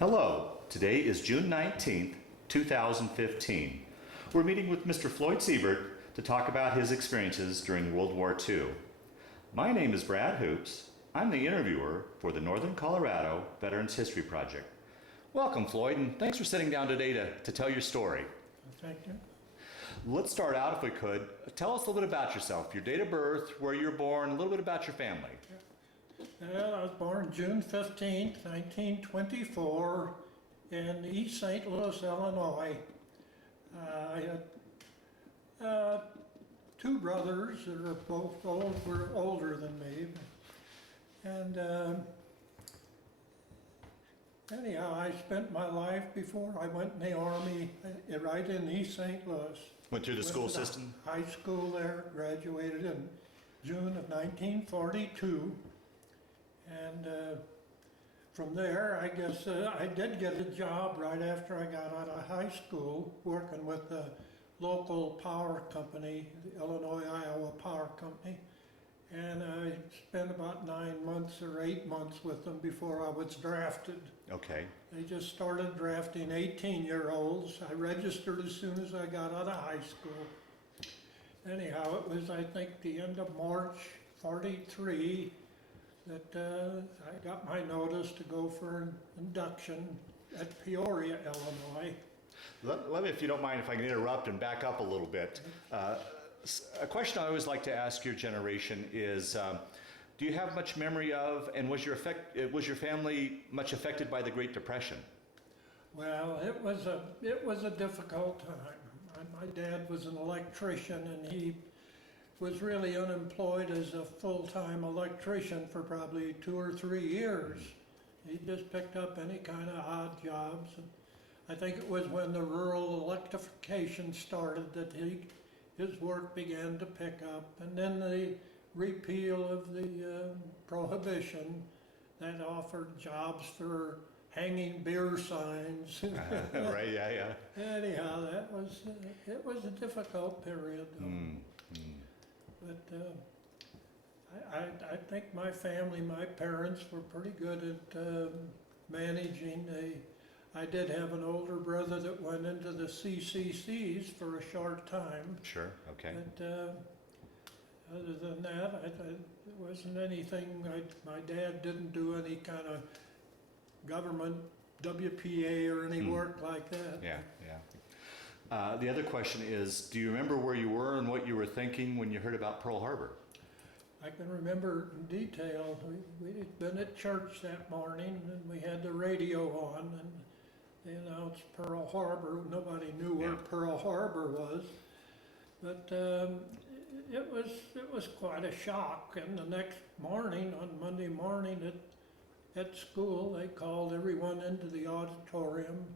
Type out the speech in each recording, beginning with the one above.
Hello, today is June 19th, 2015. We're meeting with Mr. Floyd Seibert to talk about his experiences during World War II. My name is Brad Hoops. I'm the interviewer for the Northern Colorado Veterans History Project. Welcome, Floyd, and thanks for sitting down today to tell your story. Thank you. Let's start out, if we could. Tell us a little bit about yourself, your date of birth, where you were born, a little bit about your family. Well, I was born June 15th, 1924 in East St. Louis, Illinois. I had two brothers that are both were older than me. And anyhow, I spent my life before I went in the Army right in East St. Louis. Went through the school system? High school there, graduated in June of 1942. And from there, I guess I did get a job right after I got out of high school, working with the local power company, the Illinois-Iowa Power Company. And I spent about 9 months or 8 months with them before I was drafted. Okay. They just started drafting 18-year-olds. I registered as soon as I got out of high school. Anyhow, it was, I think, the end of March '43 that I got my notice to go for an induction at Peoria, Illinois. Let me, if you don't mind, if I can interrupt and back up a little bit. A question I always like to ask your generation is, do you have much memory of, and was your family much affected by the Great Depression? Well, it was a difficult time. My dad was an electrician, and he was really unemployed as a full-time electrician for probably 2 or 3 years. He just picked up any kind of odd jobs. And I think it was when the rural electrification started that his work began to pick up. And then the repeal of the prohibition that offered jobs for hanging beer signs. Right, yeah. Anyhow, it was a difficult period. But I think my family, my parents were pretty good at managing. I did have an older brother that went into the CCCs for a short time. Sure, okay. But other than that, there wasn't anything. My dad didn't do any kind of government WPA or any work like that. Yeah. The other question is, do you remember where you were and what you were thinking when you heard about Pearl Harbor? I can remember in detail. We'd been at church that morning and we had the radio on and they announced Pearl Harbor. Nobody knew where Pearl Harbor was, but it was quite a shock. And the next morning, on Monday morning at school, they called everyone into the auditorium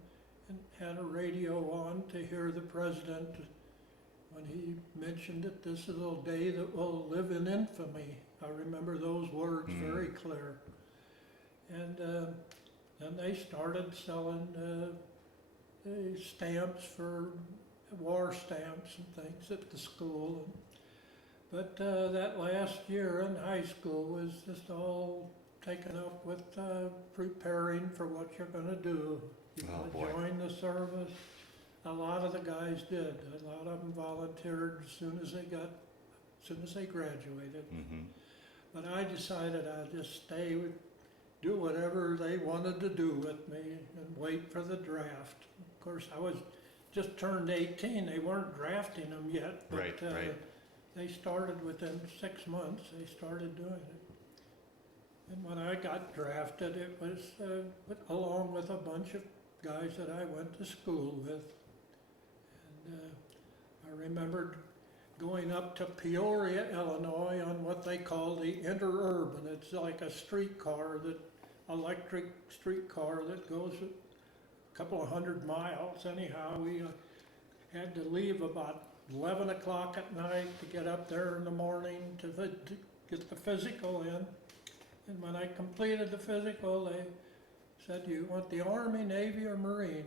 and had a radio on to hear the president when he mentioned that this is a day that will live in infamy. I remember those words very clear. And then they started selling stamps for war stamps and things at the school. But that last year in high school was just all taken up with preparing for what you're going to do. You want to join the service. A lot of the guys did. A lot of them volunteered as soon as they graduated. But I decided I'd just stay, do whatever they wanted to do with me, and wait for the draft. Of course, I was just turned 18. They weren't drafting them yet, but right. They started within 6 months. They started doing it. And when I got drafted, it was along with a bunch of guys that I went to school with. And I remembered going up to Peoria, Illinois on what they call the interurban. It's like a streetcar, electric streetcar that goes a couple of 100 miles. Anyhow, we had to leave about 11 o'clock at night to get up there in the morning to get the physical in. And when I completed the physical, they said, "Do you want the Army, Navy, or Marines?"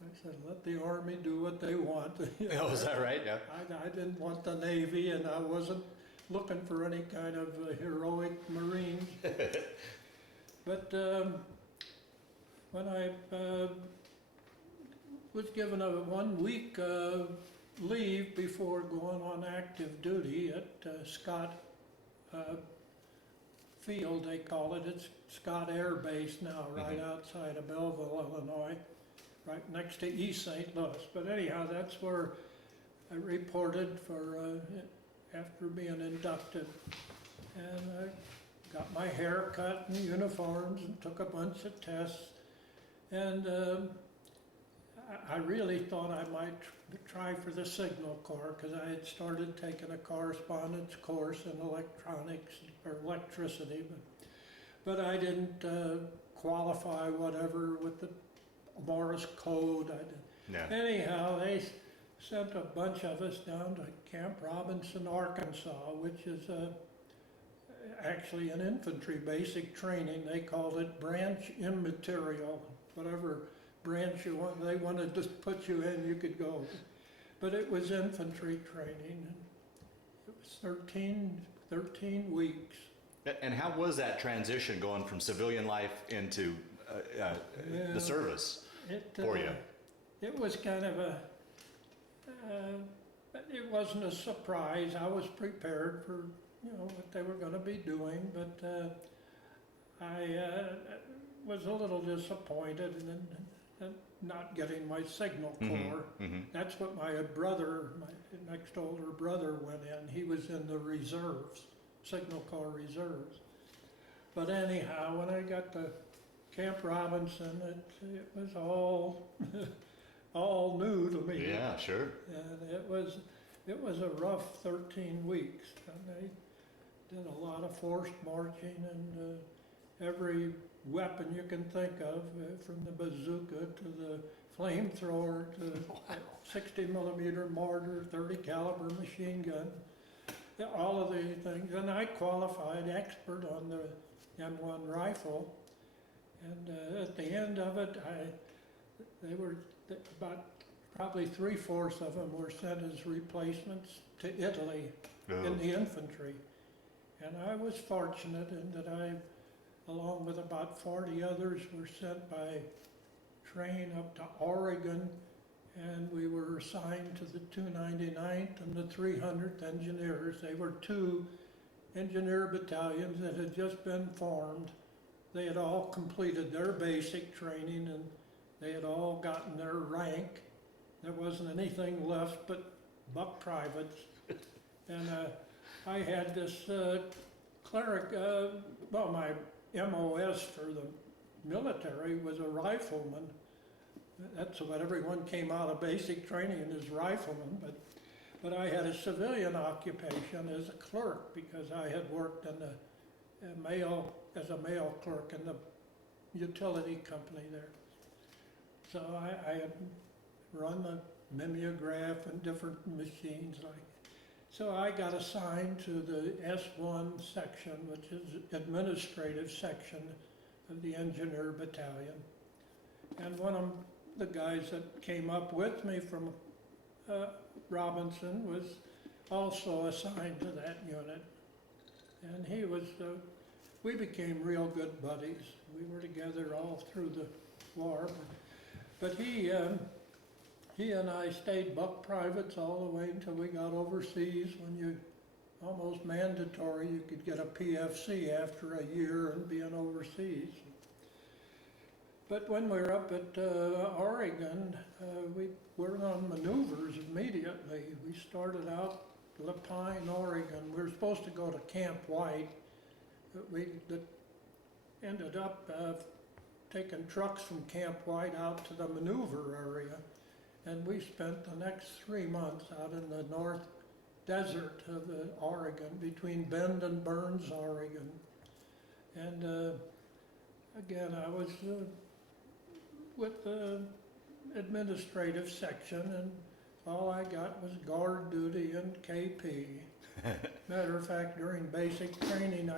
I said, "Let the Army do what they want." Oh, is that right? Yeah. I didn't want the Navy, and I wasn't looking for any kind of heroic Marines. But when I was given a 1 week leave before going on active duty at Scott Field, they call it. It's Scott Air Base now, right outside of Belleville, Illinois, right next to East St. Louis. But anyhow, that's where I reported for after being inducted. And I got my hair cut and uniforms and took a bunch of tests. And I really thought I might try for the Signal Corps, because I had started taking a correspondence course in electronics or electricity, but I didn't qualify whatever with the Morse code. Yeah. Anyhow, they sent a bunch of us down to Camp Robinson, Arkansas, which is actually an infantry basic training. They called it branch immaterial, whatever branch you want. They wanted to put you in, you could go. But it was infantry training. And it was 13 weeks. And how was that transition going from civilian life into the service for you? It was kind of it wasn't a surprise. I was prepared for, what they were going to be doing, but I was a little disappointed in not getting my Signal Corps. That's what my brother, my next older brother, went in. He was in the reserves, Signal Corps reserves. But anyhow, when I got to Camp Robinson, it was all all new to me. Yeah, sure. And it was a rough 13 weeks. And they did a lot of forced marching, and every weapon you can think of, from the bazooka to the flamethrower to the 60 millimeter mortar, 30 caliber machine gun, all of these things. And I qualified expert on the M1 rifle. And at the end of it, they were about probably 3/4 of them were sent as replacements to Italy in the infantry. And I was fortunate in that I, along with about 40 others, were sent by train up to Oregon, and we were assigned to the 299th and the 300th Engineers. They were 2 engineer battalions that had just been formed. They had all completed their basic training, and they had all gotten their rank. There wasn't anything left but buck privates. And I had this cleric, well, my MOS for the military was a rifleman. That's what everyone came out of basic training as rifleman, but I had a civilian occupation as a clerk, because I had worked in the as a mail clerk in the utility company there. So I had run the mimeograph and different machines. So I got assigned to the S1 section, which is administrative section of the Engineer Battalion. And one of the guys that came up with me from Robinson was also assigned to that unit. And he was, we became real good buddies. We were together all through the war. But he and I stayed buck privates all the way until we got overseas. When you, almost mandatory, you could get a PFC after a year and being overseas. But when we were up at Oregon, we were on maneuvers immediately. We started out La Pine, Oregon. We were supposed to go to Camp White, but we ended up taking trucks from Camp White out to the maneuver area. And we spent the next 3 months out in the north desert of Oregon, between Bend and Burns, Oregon. And again, I was with the administrative section, and all I got was guard duty and KP. Matter of fact, during basic training,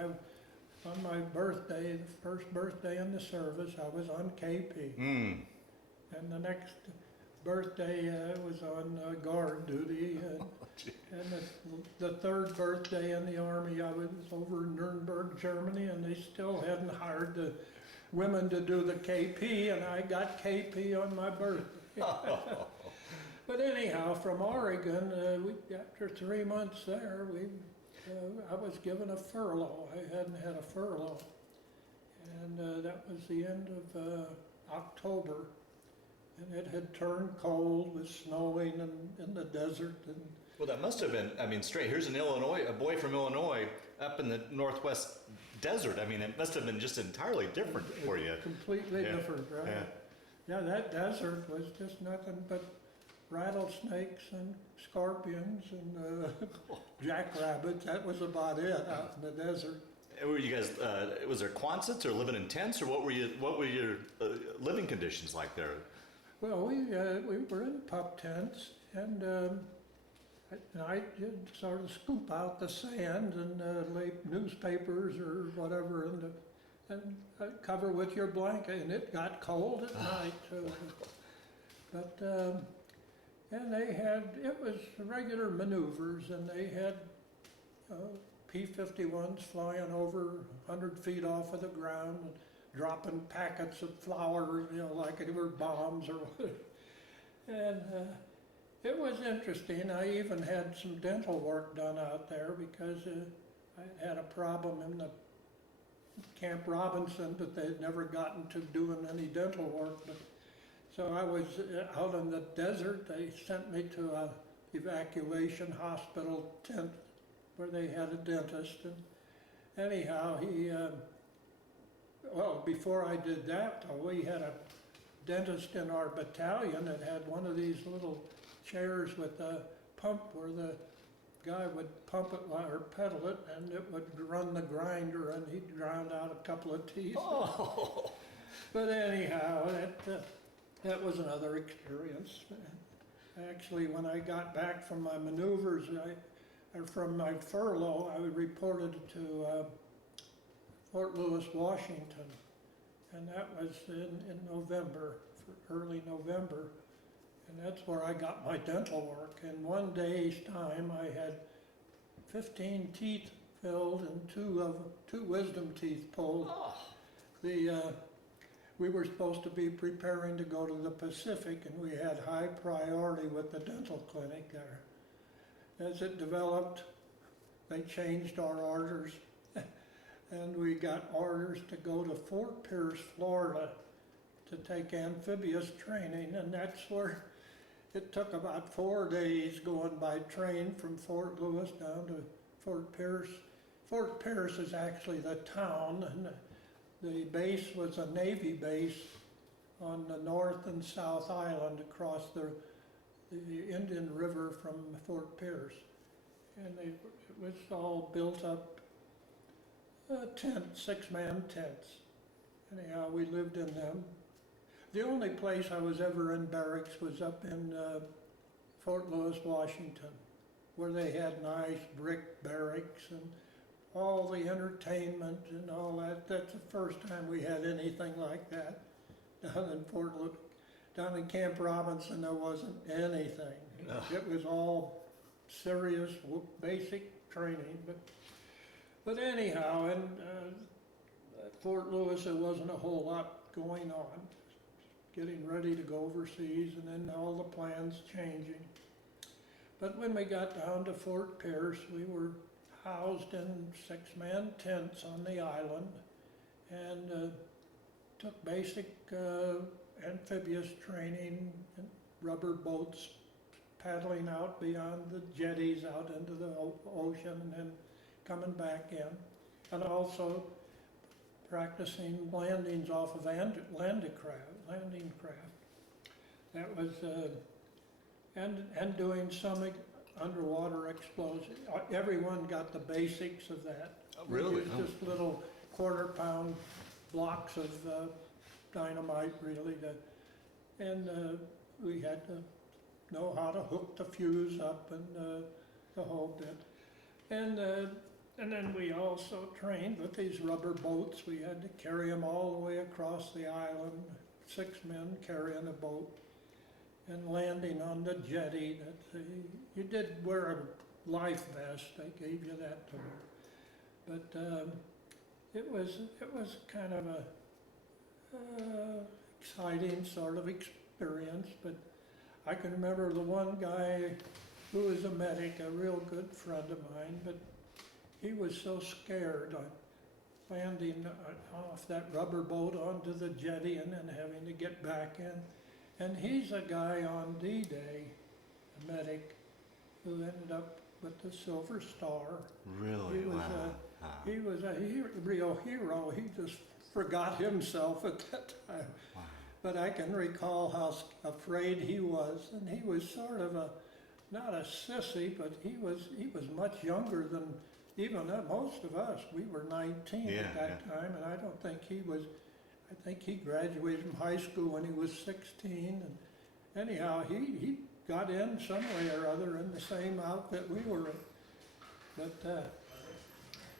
on my birthday, the first birthday in the service, I was on KP. And the next birthday was on guard duty. And the third birthday in the Army, I was over in Nuremberg, Germany, and they still hadn't hired the women to do the KP, and I got KP on my birthday. But anyhow, from Oregon, after 3 months there, I was given a furlough. I hadn't had a furlough. And that was the end of October. And it had turned cold, was snowing in the desert. And Well, that must have been, I mean, straight, here's a boy from Illinois up in the Northwest desert. I mean, it must have been just entirely different for you. Completely Yeah. different, right? Yeah. Yeah, that desert was just nothing but rattlesnakes and scorpions and jackrabbits. That was about it out in the desert. Were you guys, was there Quonsets or living in tents, or what were your living conditions like there? Well, we were in pup tents, and I did sort of scoop out the sand and lay newspapers or whatever and cover with your blanket, and it got cold at night too. But and it was regular maneuvers, and they had P-51s flying over 100 feet off of the ground and dropping packets of flour, like they were bombs or whatever. And it was interesting. I even had some dental work done out there because I had a problem in the Camp Robinson, but they had never gotten to doing any dental work. So I was out in the desert. They sent me to a evacuation hospital tent where they had a dentist. And anyhow, well, before I did that, we had a dentist in our battalion that had one of these little chairs with a pump where the guy would pump it or pedal it, and it would run the grinder, and he'd ground out a couple of teeth. Oh. But anyhow, that was another experience. Actually, when I got back from my maneuvers, from my furlough, I reported to Fort Lewis, Washington, and that was in November, early November, and that's where I got my dental work. In one day's time, I had 15 teeth filled and two wisdom teeth pulled. Oh. We were supposed to be preparing to go to the Pacific, and we had high priority with the dental clinic there. As it developed, they changed our orders, and we got orders to go to Fort Pierce, Florida, to take amphibious training, and that's where it took about 4 days going by train from Fort Lewis down to Fort Pierce. Fort Pierce is actually the town, and the base was a Navy base on the North and South Island across the Indian River from Fort Pierce. And it was all built up six-man tents. Anyhow, we lived in them. The only place I was ever in barracks was up in Fort Lewis, Washington, where they had nice brick barracks and all the entertainment and all that. That's the first time we had anything like that down in Camp Robinson. There wasn't anything. It was all serious, basic training. But anyhow, at Fort Lewis, there wasn't a whole lot going on. Getting ready to go overseas, and then all the plans changing. But when we got down to Fort Pierce, we were housed in six-man tents on the island, and took basic amphibious training, and rubber boats paddling out beyond the jetties out into the ocean, and then coming back in, and also practicing landings off of landing craft. That was, and doing some underwater explosions. Everyone got the basics of that. Really? We used just little quarter-pound blocks of dynamite, really, and we had to know how to hook the fuse up and the whole bit. And then we also trained with these rubber boats. We had to carry them all the way across the island, 6 men carrying a boat, and landing on the jetty. You did wear a life vest. They gave you that to wear. But it was kind of exciting sort of experience, but I can remember the one guy who was a medic, a real good friend of mine, but he was so scared on landing off that rubber boat onto the jetty and then having to get back in. And he's a guy on D-Day, a medic, who ended up with the Silver Star. Really? He was a real hero. He just forgot himself at that time. Wow. But I can recall how afraid he was, and he was sort of not a sissy, but he was much younger than even most of us. We were 19 at that time, and I don't think he was. I think he graduated from high school when he was 16, and anyhow, he got in some way or other in the same outfit we were in.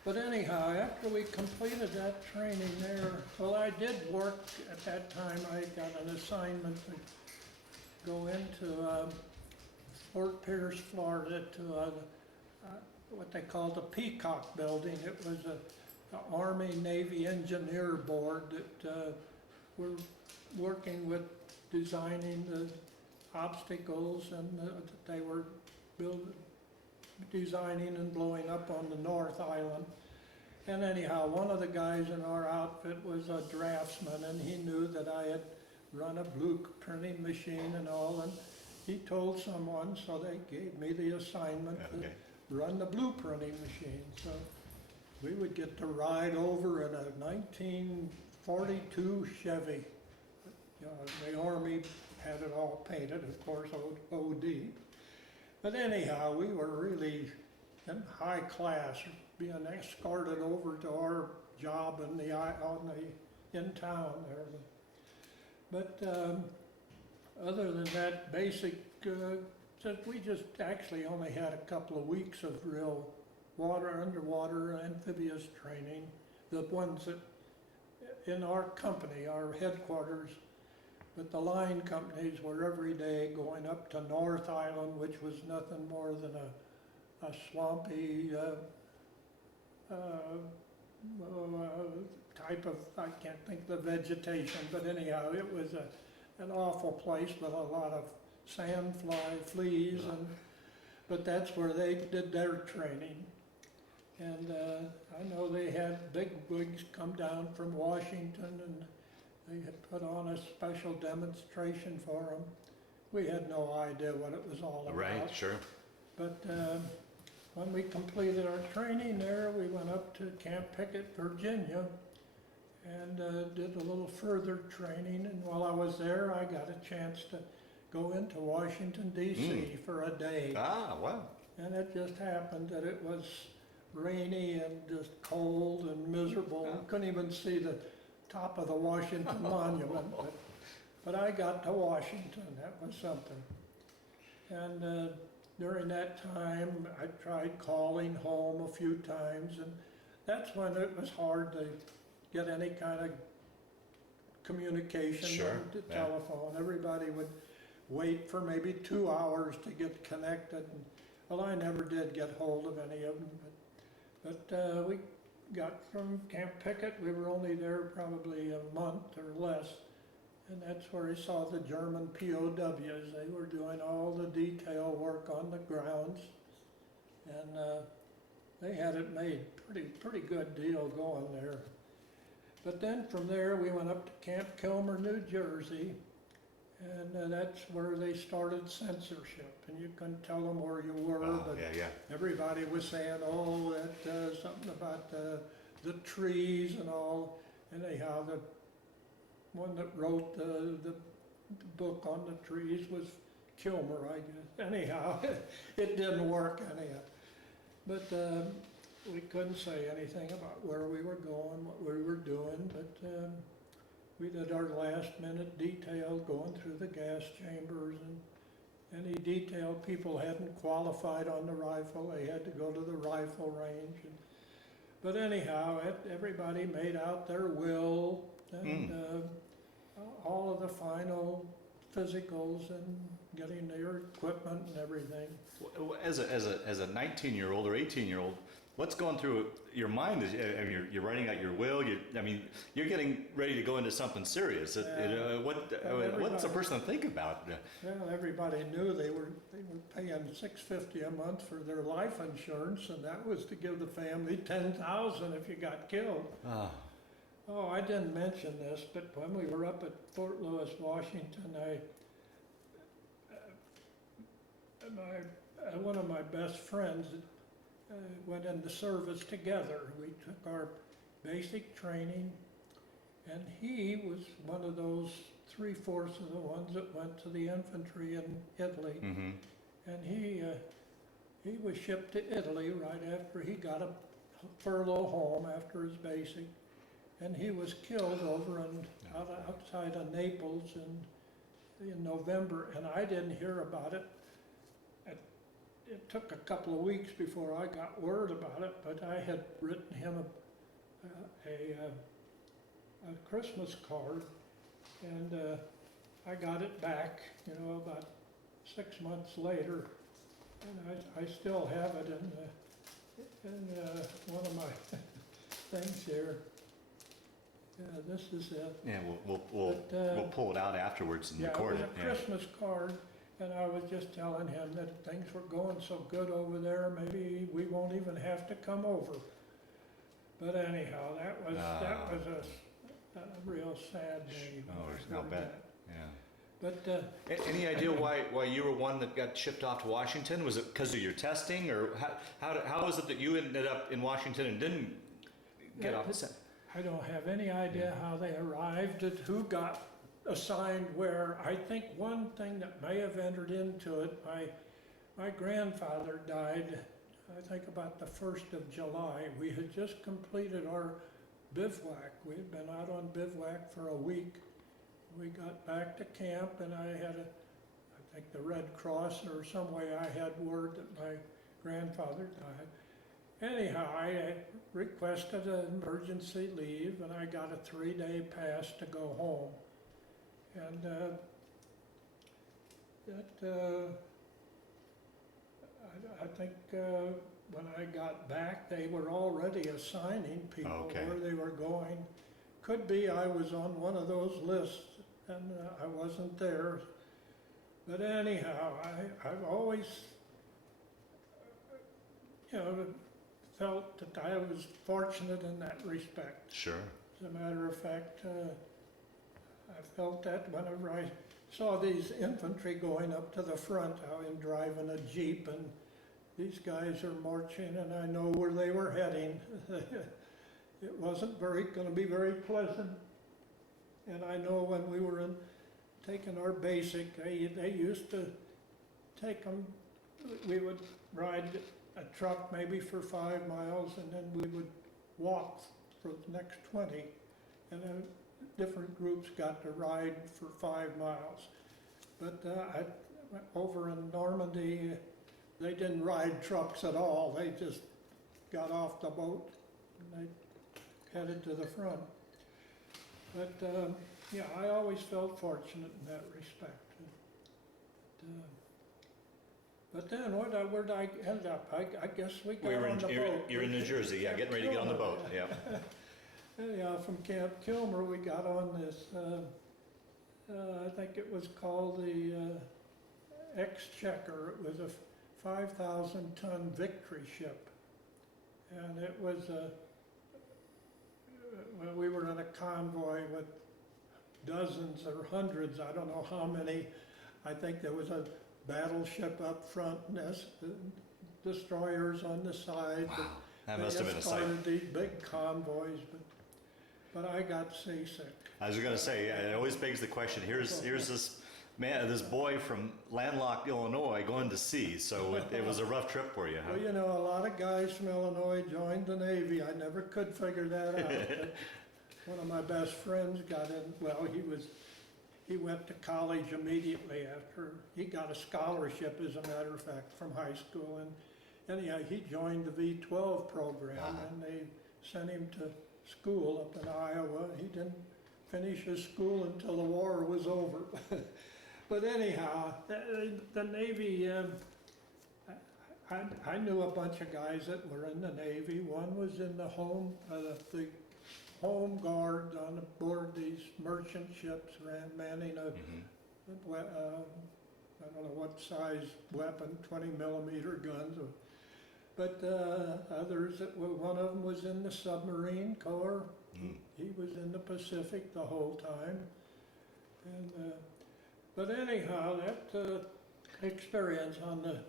But anyhow, after we completed that training there, well, I did work at that time. I got an assignment to go into Fort Pierce, Florida, to what they called the Peacock Building. It was the Army Navy Engineer Board that were working with designing the obstacles, and they were designing and blowing up on the North Island. And anyhow, one of the guys in our outfit was a draftsman, and he knew that I had run a blueprinting machine and all, and he told someone, so they gave me the assignment to run the blueprinting machine. So we would get to ride over in a 1942 Chevy. You know, the Army had it all painted, of course, OD. But anyhow, we were really in high class, being escorted over to our job in town there. But other than that basic, since we just actually only had a couple of weeks of real underwater amphibious training, the ones that in our company, our headquarters, but the line companies were every day going up to North Island, which was nothing more than a swampy type of, I can't think of the vegetation, but anyhow, it was an awful place with a lot of sandfly, fleas, but that's where they did their training. And I know they had big wigs come down from Washington, and they had put on a special demonstration for them. We had no idea what it was all about. Right, sure. But when we completed our training there, we went up to Camp Pickett, Virginia, and did a little further training. And while I was there, I got a chance to go into Washington, D.C. for a day. Ah, wow. And it just happened that it was rainy and just cold and miserable. Oh. Couldn't even see the top of the Washington Monument. But I got to Washington. That was something. And during that time, I tried calling home a few times, and that's when it was hard to get any kind of communication on the telephone. Everybody would wait for maybe 2 hours to get connected. And, well, I never did get hold of any of them. But we got from Camp Pickett. We were only there probably a month or less. And that's where I saw the German POWs. They were doing all the detail work on the grounds. And they had it made pretty good deal going there. But then from there we went up to Camp Kilmer, New Jersey. And that's where they started censorship. And you couldn't tell them where you were, but everybody was saying, oh, that something about the trees and all. And anyhow, the one that wrote the book on the trees was Kilmer, I guess. Anyhow, it didn't work anyhow. But we couldn't say anything about where we were going, what we were doing, but we did our last minute detail going through the gas chambers, and any detail people hadn't qualified on the rifle, they had to go to the rifle range. But anyhow, everybody made out their will, and all of the final physicals and getting their equipment and everything. As a 19-year-old or 18-year-old, What's going through your mind? I mean, you're writing out your will. You're getting ready to go into something serious. What's a person to think about? Well, everybody knew they were paying $650 a month for their life insurance, and that was to give the family $10,000 if you got killed. Oh, Oh, I didn't mention this, but when we were up at Fort Lewis, Washington, one of my best friends went into service together. We took our basic training, and he was one of those 3/4 of the ones that went to the infantry in Italy. mm-hmm. And he was shipped to Italy right after he got a furlough home after his basic, and he was killed over outside of Naples in November, and I didn't hear about it. It took a couple of weeks before I got word about it, but I had written him a Christmas card, and I got it back, about 6 months later, and I still have it in one of my things here. This is it. Yeah, we'll pull it out afterwards and record it. It was a Christmas card. And I was just telling him that things were going so good over there, maybe we won't even have to come over. Bet anyhow, that was a real sad day. I'll bet. Yeah. But any idea why you were one that got shipped off to Washington? Was it because of your testing, or how was it that you ended up in Washington and didn't get off? I don't have any idea how they arrived, at who got assigned where. I think one thing that may have entered into it, my grandfather died, I think about the 1st of July. We had just completed our bivouac. We had been out on bivouac for a week. We got back to camp, and I think the Red Cross or some way I had word that my grandfather died. Anyhow, I requested an emergency leave, and I got a 3-day pass to go home. And I think when I got back, they were already assigning people where they were going. Could be I was on one of those lists, and I wasn't there. But anyhow, I've always, felt that I was fortunate in that respect. Sure. As a matter of fact, I felt that whenever I saw these infantry going up to the front, how in driving a Jeep, and these guys are marching, and I know where they were heading. It wasn't going to be very pleasant. And I know when we were taking our basic, they used to take them, we would ride a truck maybe for 5 miles, and then we would walk for the next 20. And then different groups got to ride for 5 miles. But over in Normandy, they didn't ride trucks at all. They just got off the boat and they headed to the front. But I always felt fortunate in that respect. But then where'd I end up? I guess we got on the boat. You're in New Jersey, getting ready to get on the boat. Yeah. Anyhow, from Camp Kilmer, we got on this, I think it was called the Exchequer. It was a 5,000-ton victory ship. And it was we were in a convoy with dozens or hundreds, I don't know how many. I think there was a battleship up front and destroyers on the side. Wow, that must have been a sight. These big convoys, but I got seasick. I was going to say, it always begs the question. Here's this man, this boy from landlocked Illinois going to sea. So it was a rough trip for you, huh? Well, a lot of guys from Illinois joined the Navy. I never could figure that out. But one of my best friends got in. Well, he went to college immediately after. He got a scholarship, as a matter of fact, from high school. And anyhow, he joined the V-12 program, and they sent him to school up in Iowa. He didn't finish his school until the war was over. But anyhow, the Navy, I knew a bunch of guys that were in the Navy. One was in the home guard on board these merchant ships, manning a, I don't know what size weapon, 20 millimeter guns. But others, one of them was in the submarine corps. He was in the Pacific the whole time. And but anyhow, that experience on the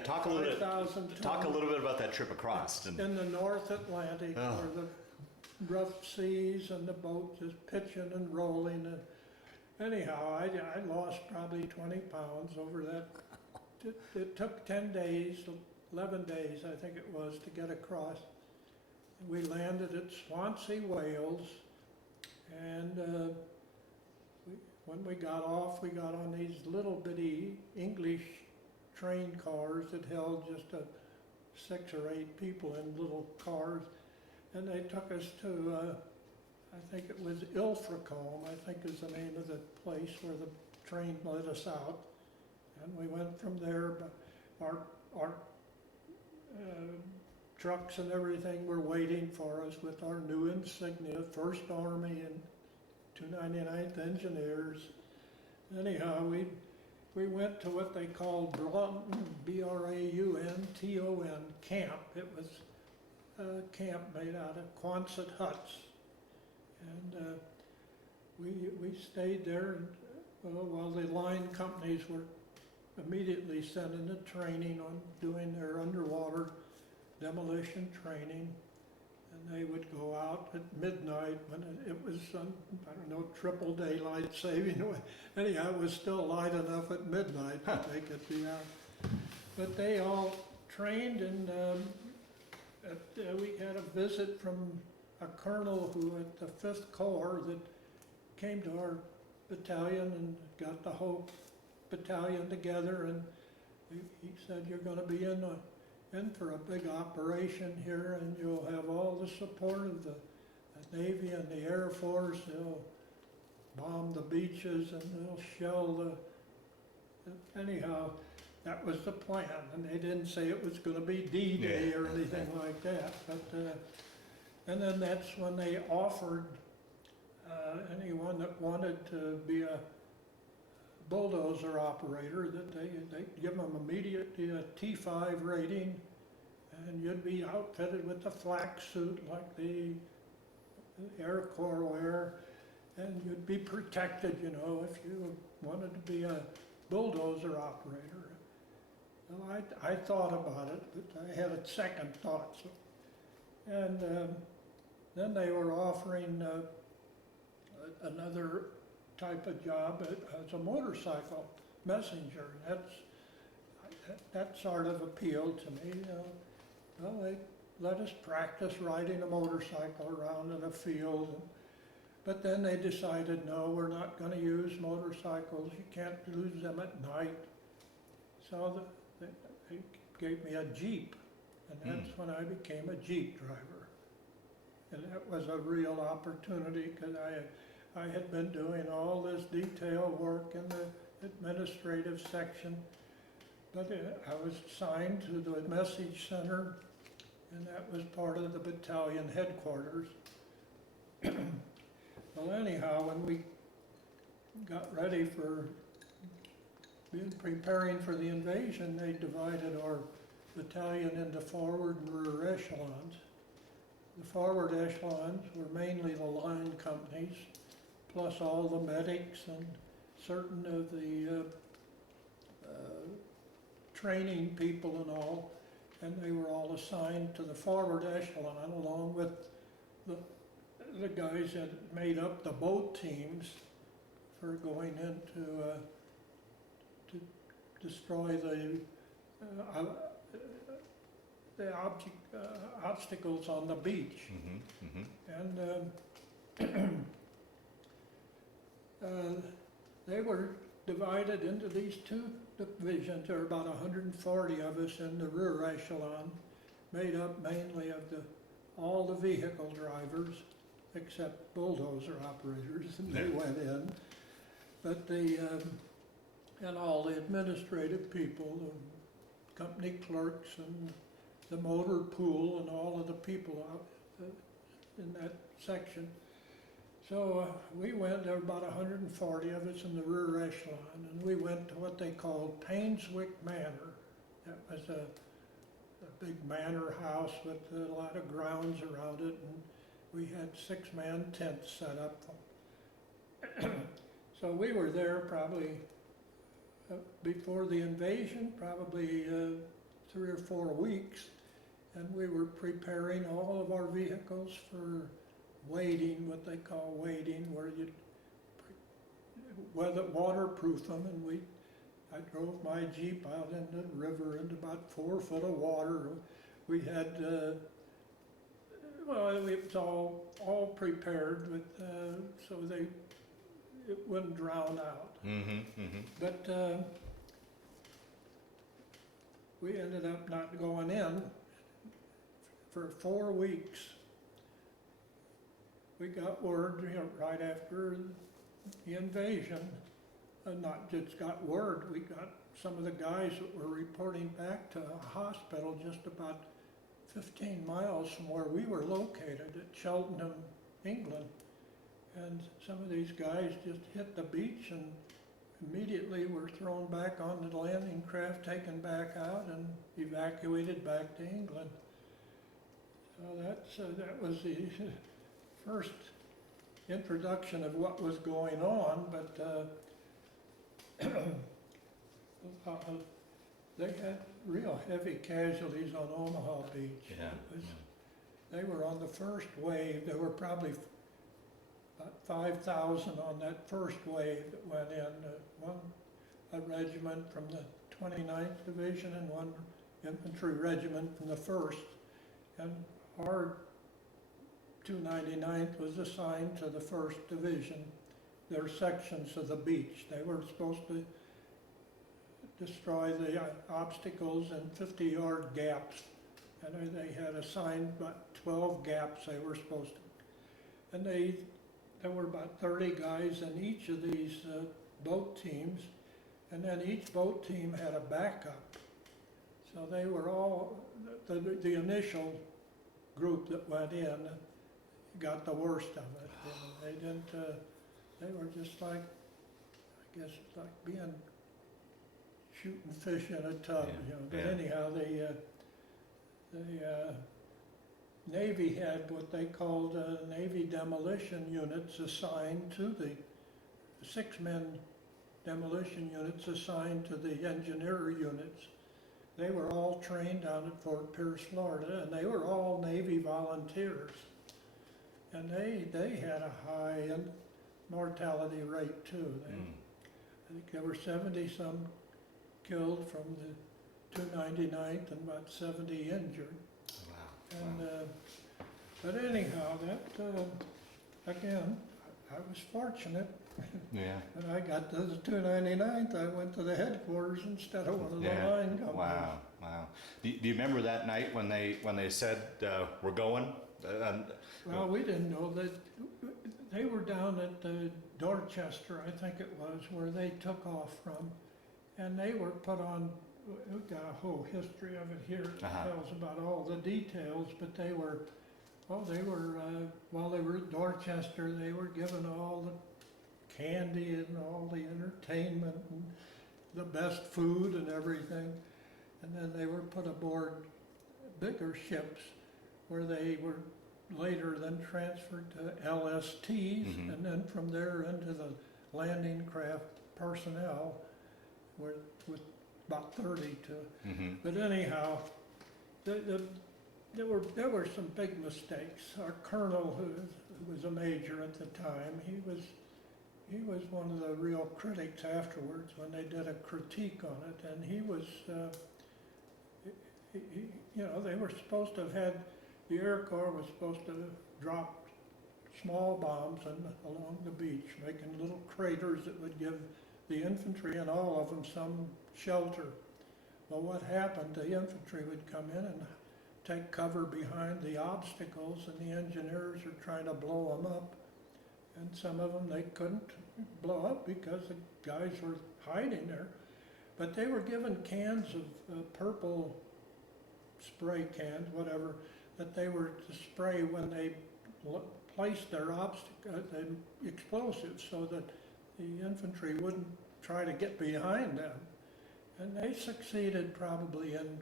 talk a little bit. 5,000 Talk a little bit about that trip across. And, in the North Atlantic, where the rough seas and the boat just pitching and rolling. And anyhow, I lost probably 20 pounds over that. It took 10 days, 11 days, I think it was, to get across. We landed at Swansea, Wales, and when we got off, we got on these little bitty English train cars that held just 6 or 8 people in little cars, and they took us to, I think it was Ilfracombe, I think is the name of the place where the train let us out, and we went from there. But our trucks and everything were waiting for us with our new insignia, 1st Army and 299th Engineers. Anyhow, we went to what they called Braunton, B-R-A-U-N-T-O-N, camp. It was a camp made out of Quonset huts. And we stayed there, and while the line companies were immediately sent into training on doing their underwater demolition training, and they would go out at midnight when it was, I don't know, triple daylight saving. Anyhow, it was still light enough at midnight that they could be out. But they all trained, and we had a visit from a colonel who at the 5th Corps that came to our battalion and got the whole battalion together, and he said, "You're going to be in for a big operation here, and you'll have all the support of the Navy and the Air Force. They'll bomb the beaches and they'll shell the..." Anyhow, that was the plan, and they didn't say it was going to be D-Day or anything like that. But and then that's when they offered anyone that wanted to be a bulldozer operator, that they give them immediately a T5 rating, and you'd be outfitted with the flak suit like the Air Corps wear, and you'd be protected, you know, if you wanted to be a bulldozer operator. Well, I thought about it, but I had a second thought. And then they were offering another type of job as a motorcycle messenger. That sort of appealed to me. Well, they let us practice riding a motorcycle around in a field, but then they decided, no, we're not going to use motorcycles. You can't use them at night. So they gave me a Jeep, and that's when I became a Jeep driver. And that was a real opportunity, because I had been doing all this detail work in the administrative section, but I was assigned to the message center, and that was part of the battalion headquarters. Well, anyhow, when we got ready for preparing for the invasion, they divided our battalion into forward and rear echelons. The forward echelons were mainly the line companies, plus all the medics and certain of the training people and all, and they were all assigned to the forward echelon, along with the guys that made up the boat teams for going into to destroy the obstacles on the beach. And they were divided into these 2 divisions. There were about 140 of us in the rear echelon, made up mainly of all the vehicle drivers, except bulldozer operators, and they went in. But and all the administrative people, company clerks and the motor pool and all of the people out in that section. So we went, there were about 140 of us in the rear echelon, and we went to what they called Painswick Manor. That was a big manor house with a lot of grounds around it, and we had 6-man tents set up. So we were there probably before the invasion, probably 3 or 4 weeks, and we were preparing all of our vehicles for wading, what they call wading, where you waterproof them, and I drove my Jeep out into the river into about 4 foot of water. We had, well, it was all prepared with, so it wouldn't drown out. But we ended up not going in for 4 weeks. We got word, right after the invasion, not just got word, we got some of the guys that were reporting back to a hospital just about 15 miles from where we were located at Cheltenham, England. And some of these guys just hit the beach and immediately were thrown back on the landing craft, taken back out and evacuated back to England. So that was the first introduction of what was going on, but they had real heavy casualties on Omaha Beach. They were on the first wave. There were probably about 5,000 on that first wave that went in. A regiment from the 29th Division and one infantry regiment from the 1st. And our 299th was assigned to the 1st Division, their sections of the beach. They were supposed to destroy the obstacles in 50-yard gaps. And they had assigned about 12 gaps they were supposed to. And there were about 30 guys in each of these boat teams, and then each boat team had a backup. So they were all, the initial group that went in got the worst of it. They didn't, they were just like, I guess, like being shooting fish in a tub, But anyhow, the Navy had what they called Navy demolition units assigned to the 6-men demolition units assigned to the engineer units. They were all trained down at Fort Pierce, Florida, and they were all Navy volunteers. And they had a high mortality rate too. I think there were 70-some killed from the 299th and about 70 injured. Wow. And but anyhow, that again, I was fortunate. Yeah. When I got to the 299th, I went to the headquarters instead of one of the line companies. Wow. Do you remember that night when they said we're going? Well, we didn't know that. They were down at Dorchester, I think it was, where they took off from, and they were put on. We've got a whole history of it here that tells about all the details, but they were while they were at Dorchester, they were given all the candy and all the entertainment and the best food and everything, and then they were put aboard bigger ships where they were later then transferred to LSTs, and then from there into the landing craft personnel with about 32. But anyhow, there were some big mistakes. Our colonel, who was a major at the time, he was one of the real critics afterwards when they did a critique on it, and he was, they were supposed to have had, the Air Corps was supposed to have dropped small bombs along the beach, making little craters that would give the infantry and all of them some shelter. Well, what happened, the infantry would come in and take cover behind the obstacles, and the engineers are trying to blow them up. And some of them they couldn't blow up because the guys were hiding there. But they were given cans of purple spray cans, whatever, that they were to spray when they placed their explosives so that the infantry wouldn't try to get behind them. And they succeeded probably in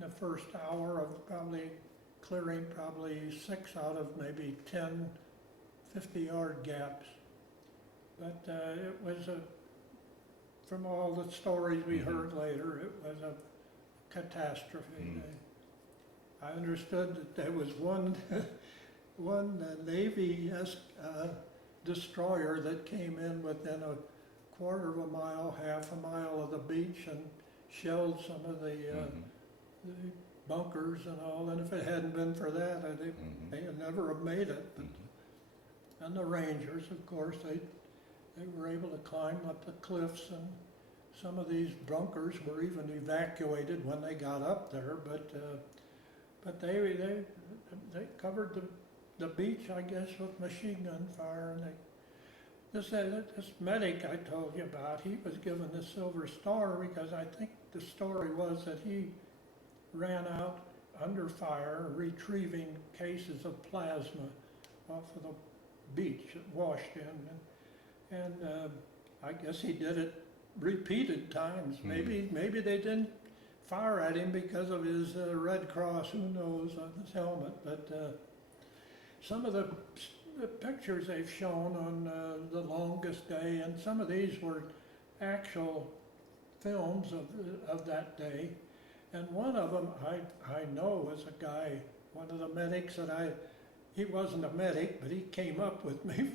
the first hour of probably clearing probably 6 out of maybe 10 50-yard gaps. But it was from all the stories we heard later, it was a catastrophe. I understood that there was one Navy destroyer that came in within a quarter of a mile, half a mile of the beach and shelled some of the bunkers and all, and if it hadn't been for that, they would never have made it. But, and the Rangers, of course, they were able to climb up the cliffs, and some of these bunkers were even evacuated when they got up there, but they covered the beach, I guess, with machine gun fire. And this medic I told you about, he was given the Silver Star because I think the story was that he ran out under fire retrieving cases of plasma off of the beach that washed in. And I guess he did it repeated times. Maybe they didn't fire at him because of his Red Cross, who knows, on his helmet. But some of the pictures they've shown on The Longest Day, and some of these were actual films of that day. And one of them I know was a guy, one of the medics that he wasn't a medic, but he came up with me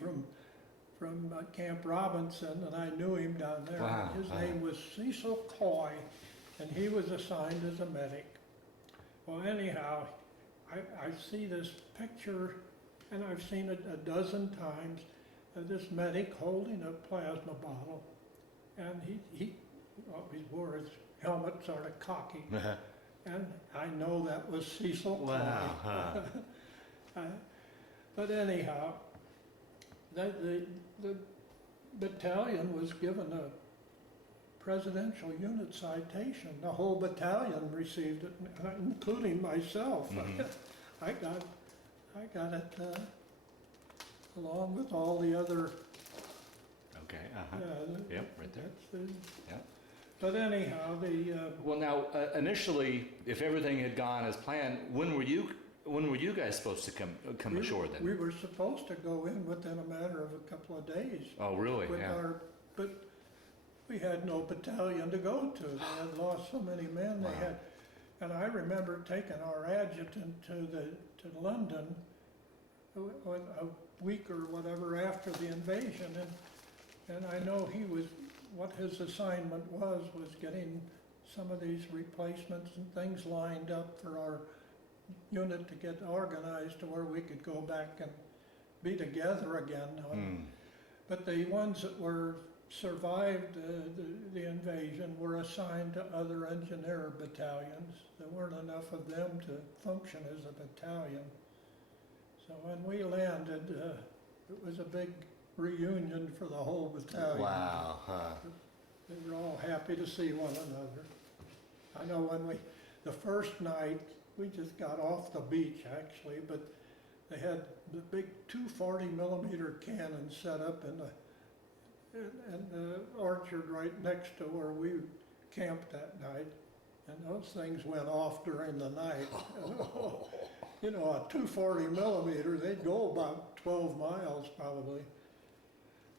from Camp Robinson, and I knew him down there. Wow. His name was Cecil Coy, and he was assigned as a medic. Well, anyhow, I see this picture, and I've seen it a dozen times, of this medic holding a plasma bottle, and he wore his helmet sort of cocky, and I know that was Cecil Coy. Wow. But anyhow, the battalion was given a presidential unit citation. The whole battalion received it, including myself. I got it along with all the other. Okay. Yep. Right there. Yep. But anyhow, Well, now initially, if everything had gone as planned, when were you guys supposed to come ashore then? we were supposed to go in within a matter of a couple of days. Oh, really? Yeah. But we had no battalion to go to. They had lost so many men. Wow. And I remember taking our adjutant to London a week or whatever after the invasion, and I know what his assignment was getting some of these replacements and things lined up for our unit to get organized to where we could go back and be together again. But the ones that survived the invasion were assigned to other engineer battalions. There weren't enough of them to function as a battalion. So when we landed, it was a big reunion for the whole battalion. Wow. They were all happy to see one another. I know when the first night, we just got off the beach actually, but they had the big 240 millimeter cannons set up in the orchard right next to where we camped that night, and those things went off during the night. You know, a 240 millimeter, they'd go about 12 miles probably.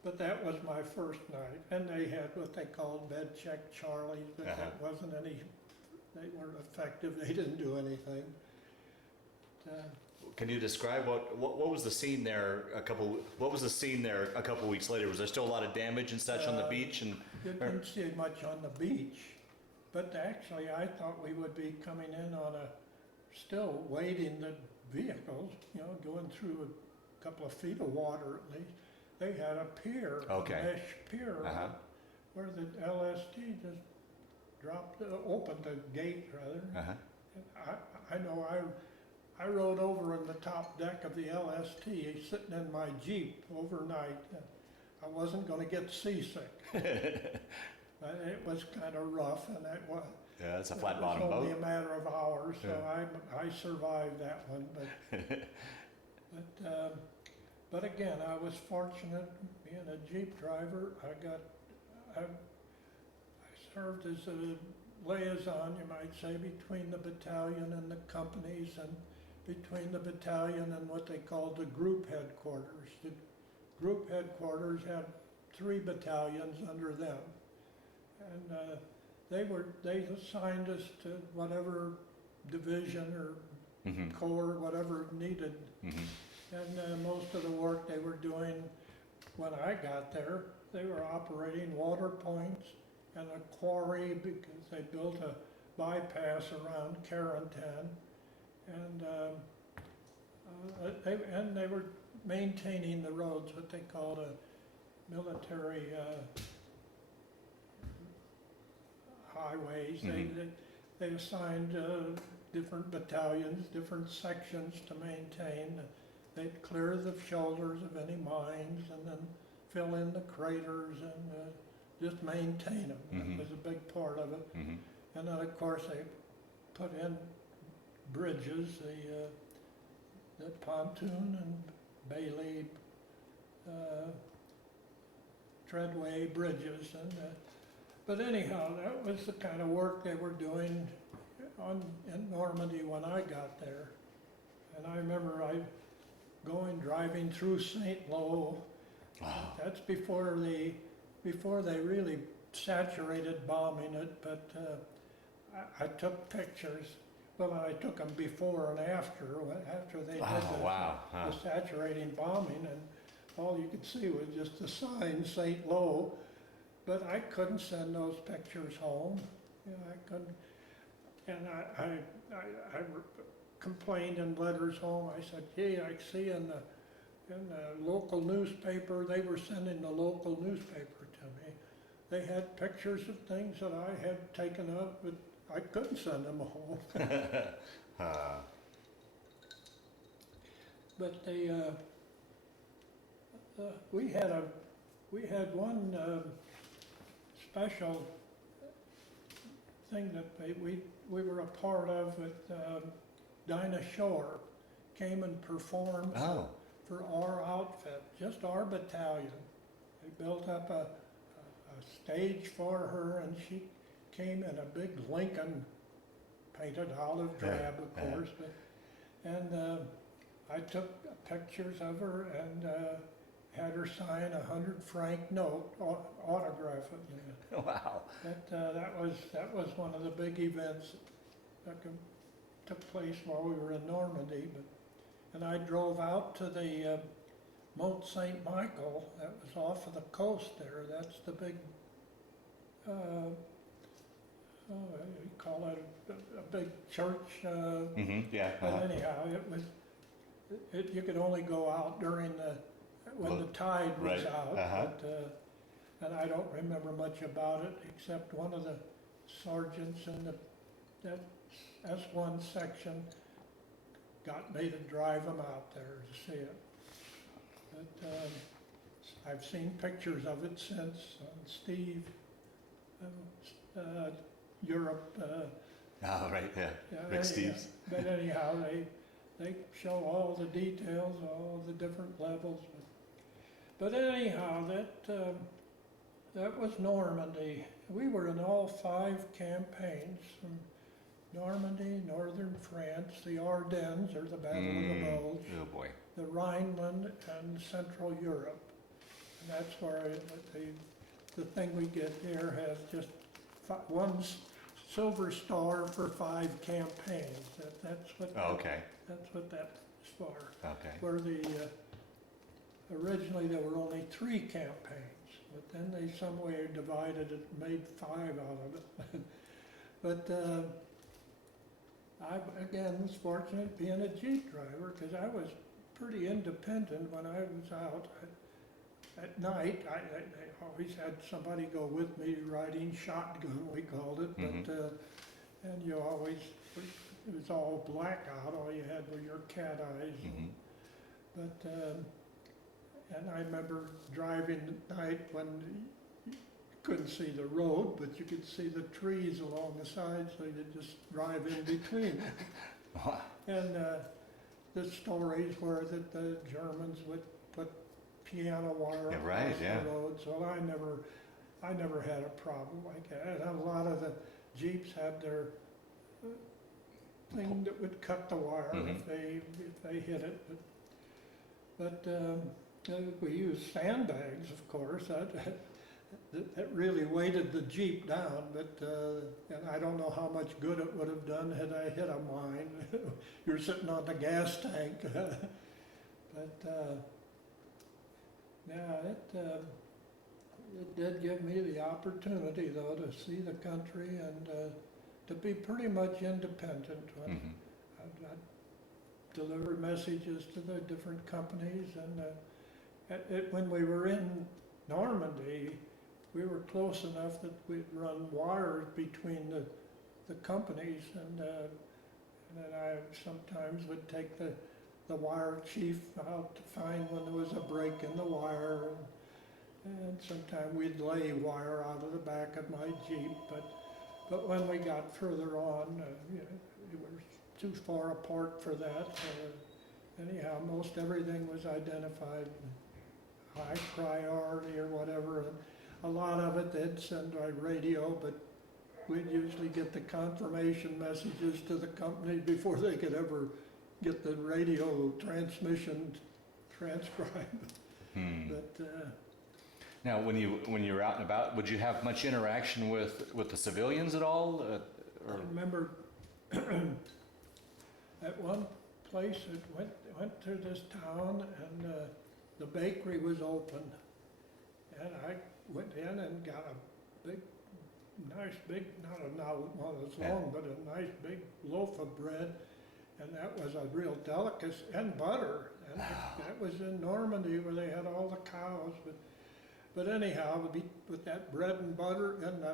But that was my first night, and they had what they called bed check Charlies, but that wasn't any. They weren't effective. They didn't do anything. Can you describe what was the scene there? What was the scene there a couple weeks later? Was there still a lot of damage and such on the beach? And you didn't see much on the beach, but actually I thought we would be coming in on still wading the vehicles, you know, going through a couple of feet of water at least. They had a pier, a mesh pier, where the LST just opened the gate rather. I know I rode over on the top deck of the LST, sitting in my Jeep overnight. I wasn't going to get seasick. but it was kind of rough, and it was. Yeah, it's a It flat bottom was only boat. a matter of hours, so Yeah. I survived that one. But again, I was fortunate being a Jeep driver. I served as a liaison, you might say, between the battalion and the companies, and between the battalion and what they called the group headquarters. The group headquarters had 3 battalions under them, and they assigned us to whatever division or Mm-hmm. corps, whatever needed. Mm-hmm. And most of the work they were doing when I got there, they were operating water points and a quarry because they built a bypass around Carentan. And they were maintaining the roads, what they called a military highways. Mhm. They assigned different battalions, different sections to maintain. They'd clear the shoulders of any mines and then fill in the craters and just maintain them. Mhm. That was a big part of it. Mm-hmm. And then, of course, they put in bridges, the pontoon and Bailey treadway bridges. But anyhow, that was the kind of work they were doing in Normandy when I got there. And I remember driving through St. Lo. Wow. That's before they really saturated bombing it, but I took pictures. Well, I took them before and after they did Oh, wow. Huh. the saturating bombing, and all you could see was just the sign St. Lo. But I couldn't send those pictures home. You know, I couldn't. And I complained in letters home. I said, gee, I see in the local newspaper, they were sending the local newspaper to me. They had pictures of things that I had taken up, but I couldn't send them home. But we had one special thing that we were a part of with Dinah Shore, came and performed Oh. for our outfit, just our battalion. They built up a stage for her, and she came in a big Lincoln, painted olive drab, of Yeah. course. And I took pictures of her and had her sign a 100-franc note, autograph it. Wow. That was one of the big events that took place while we were in Normandy. And I drove out to the Mont Saint Michael. That was off of the coast there. That's the big, you call it a big church. Mm-hmm. Yeah. But anyhow, you could only go out during when the tide was Right. out. But, and I don't remember much about it except one of the sergeants in that S1 section got me to drive them out there to see it. But I've seen pictures of it since on Steve, Europe. Oh, right. Yeah. Rick Steves. But anyhow, they show all the details, all the different levels. But anyhow, that was Normandy. We were in all 5 campaigns, from Normandy, northern France, the Ardennes, or the Battle of the Bulge, Oh, boy. the Rhineland, and Central Europe. And that's where the thing we get here has just one silver star for 5 campaigns. That's what. Oh, okay. That's what that's for. Okay. Where originally there were only 3 campaigns, but then they some way divided it, and made 5 out of it. But I again was fortunate being a Jeep driver, because I was pretty independent when I was out. At night, I always had somebody go with me, riding shotgun, we called it. Mhm. But and you always, it was all black out. All you had were your cat eyes. Mm-hmm. But and I remember driving at night when you couldn't see the road, but you could see the trees along the side, so you could just drive in between. And the stories were that the Germans would put piano wire Yeah, right, across yeah. the roads. Well, I never had a problem like that. And a lot of the Jeeps had their thing that would cut the wire if they hit it. But we used sandbags, of course. That really weighted the Jeep down, but and I don't know how much good it would have done had I hit a mine. You're sitting on the gas tank. But yeah, it did give me the opportunity, though, to see the country and to be pretty much independent. When I'd deliver messages to the different companies, and when we were in Normandy, we were close enough that we'd run wires between the companies, and then I sometimes would take the wire chief out to find when there was a break in the wire, and sometimes we'd lay wire out of the back of my Jeep, but when we got further on, we were too far apart for that. Anyhow, most everything was identified, high priority or whatever. And a lot of it they'd send by radio, but we'd usually get the confirmation messages to the company before they could ever get the radio transmission transcribed. But now, when you were out and about, would you have much interaction with the civilians at all? I remember at one place it went through this town, and the bakery was open, and I went in and got a nice big, not one that's long, but a nice big loaf of bread, and that was a real delicacy, and butter, and that was in Normandy where they had all the cows, but anyhow, with that bread and butter and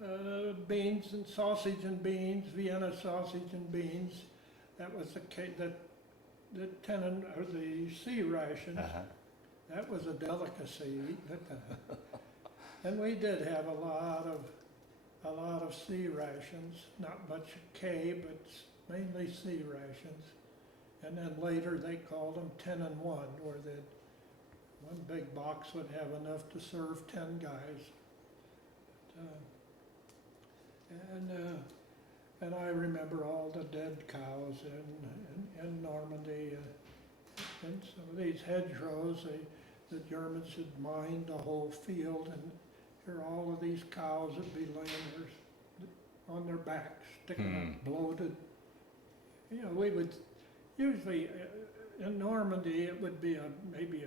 the beans and sausage and beans, Vienna sausage and beans, that was the tenon or the sea rations. That was a delicacy. And we did have a lot of sea rations, not much K, but mainly sea rations. And then later they called them 10 and 1, where one big box would have enough to serve 10 guys. And I remember all the dead cows in Normandy. And some of these hedgerows, the Germans had mined the whole field, and here all of these cows would be laying there on their backs, sticking up, bloated. We would usually, in Normandy, it would be maybe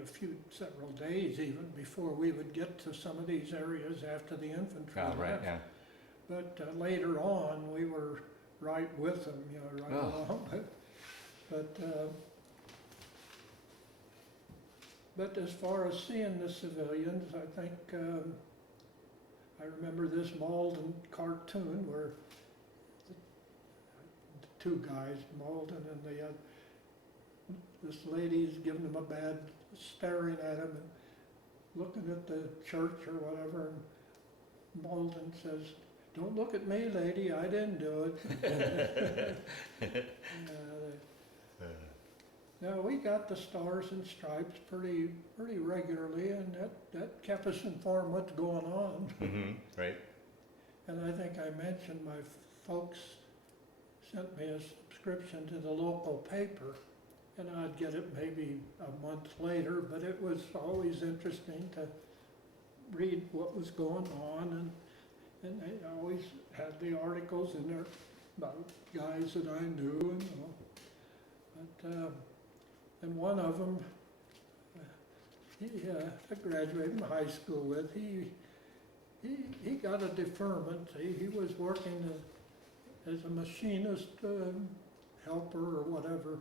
several days even before we would get to some of these areas after the infantry left. Yeah. But later on, we were right with them, along. But as far as seeing the civilians, I think I remember this Malden cartoon where the two guys, Malden and this lady's giving them a bad, staring at him and looking at the church or whatever, and Malden says, "Don't look at me, lady, I didn't do it." Now, we got the Stars and Stripes pretty regularly, and that kept us informed what's going on. Right. And I think I mentioned my folks sent me a subscription to the local paper, and I'd get it maybe a month later, but it was always interesting to read what was going on, and they always had the articles in there about guys that I knew, and but and one of them, I graduated from high school with. He got a deferment. He was working as a machinist, helper or whatever,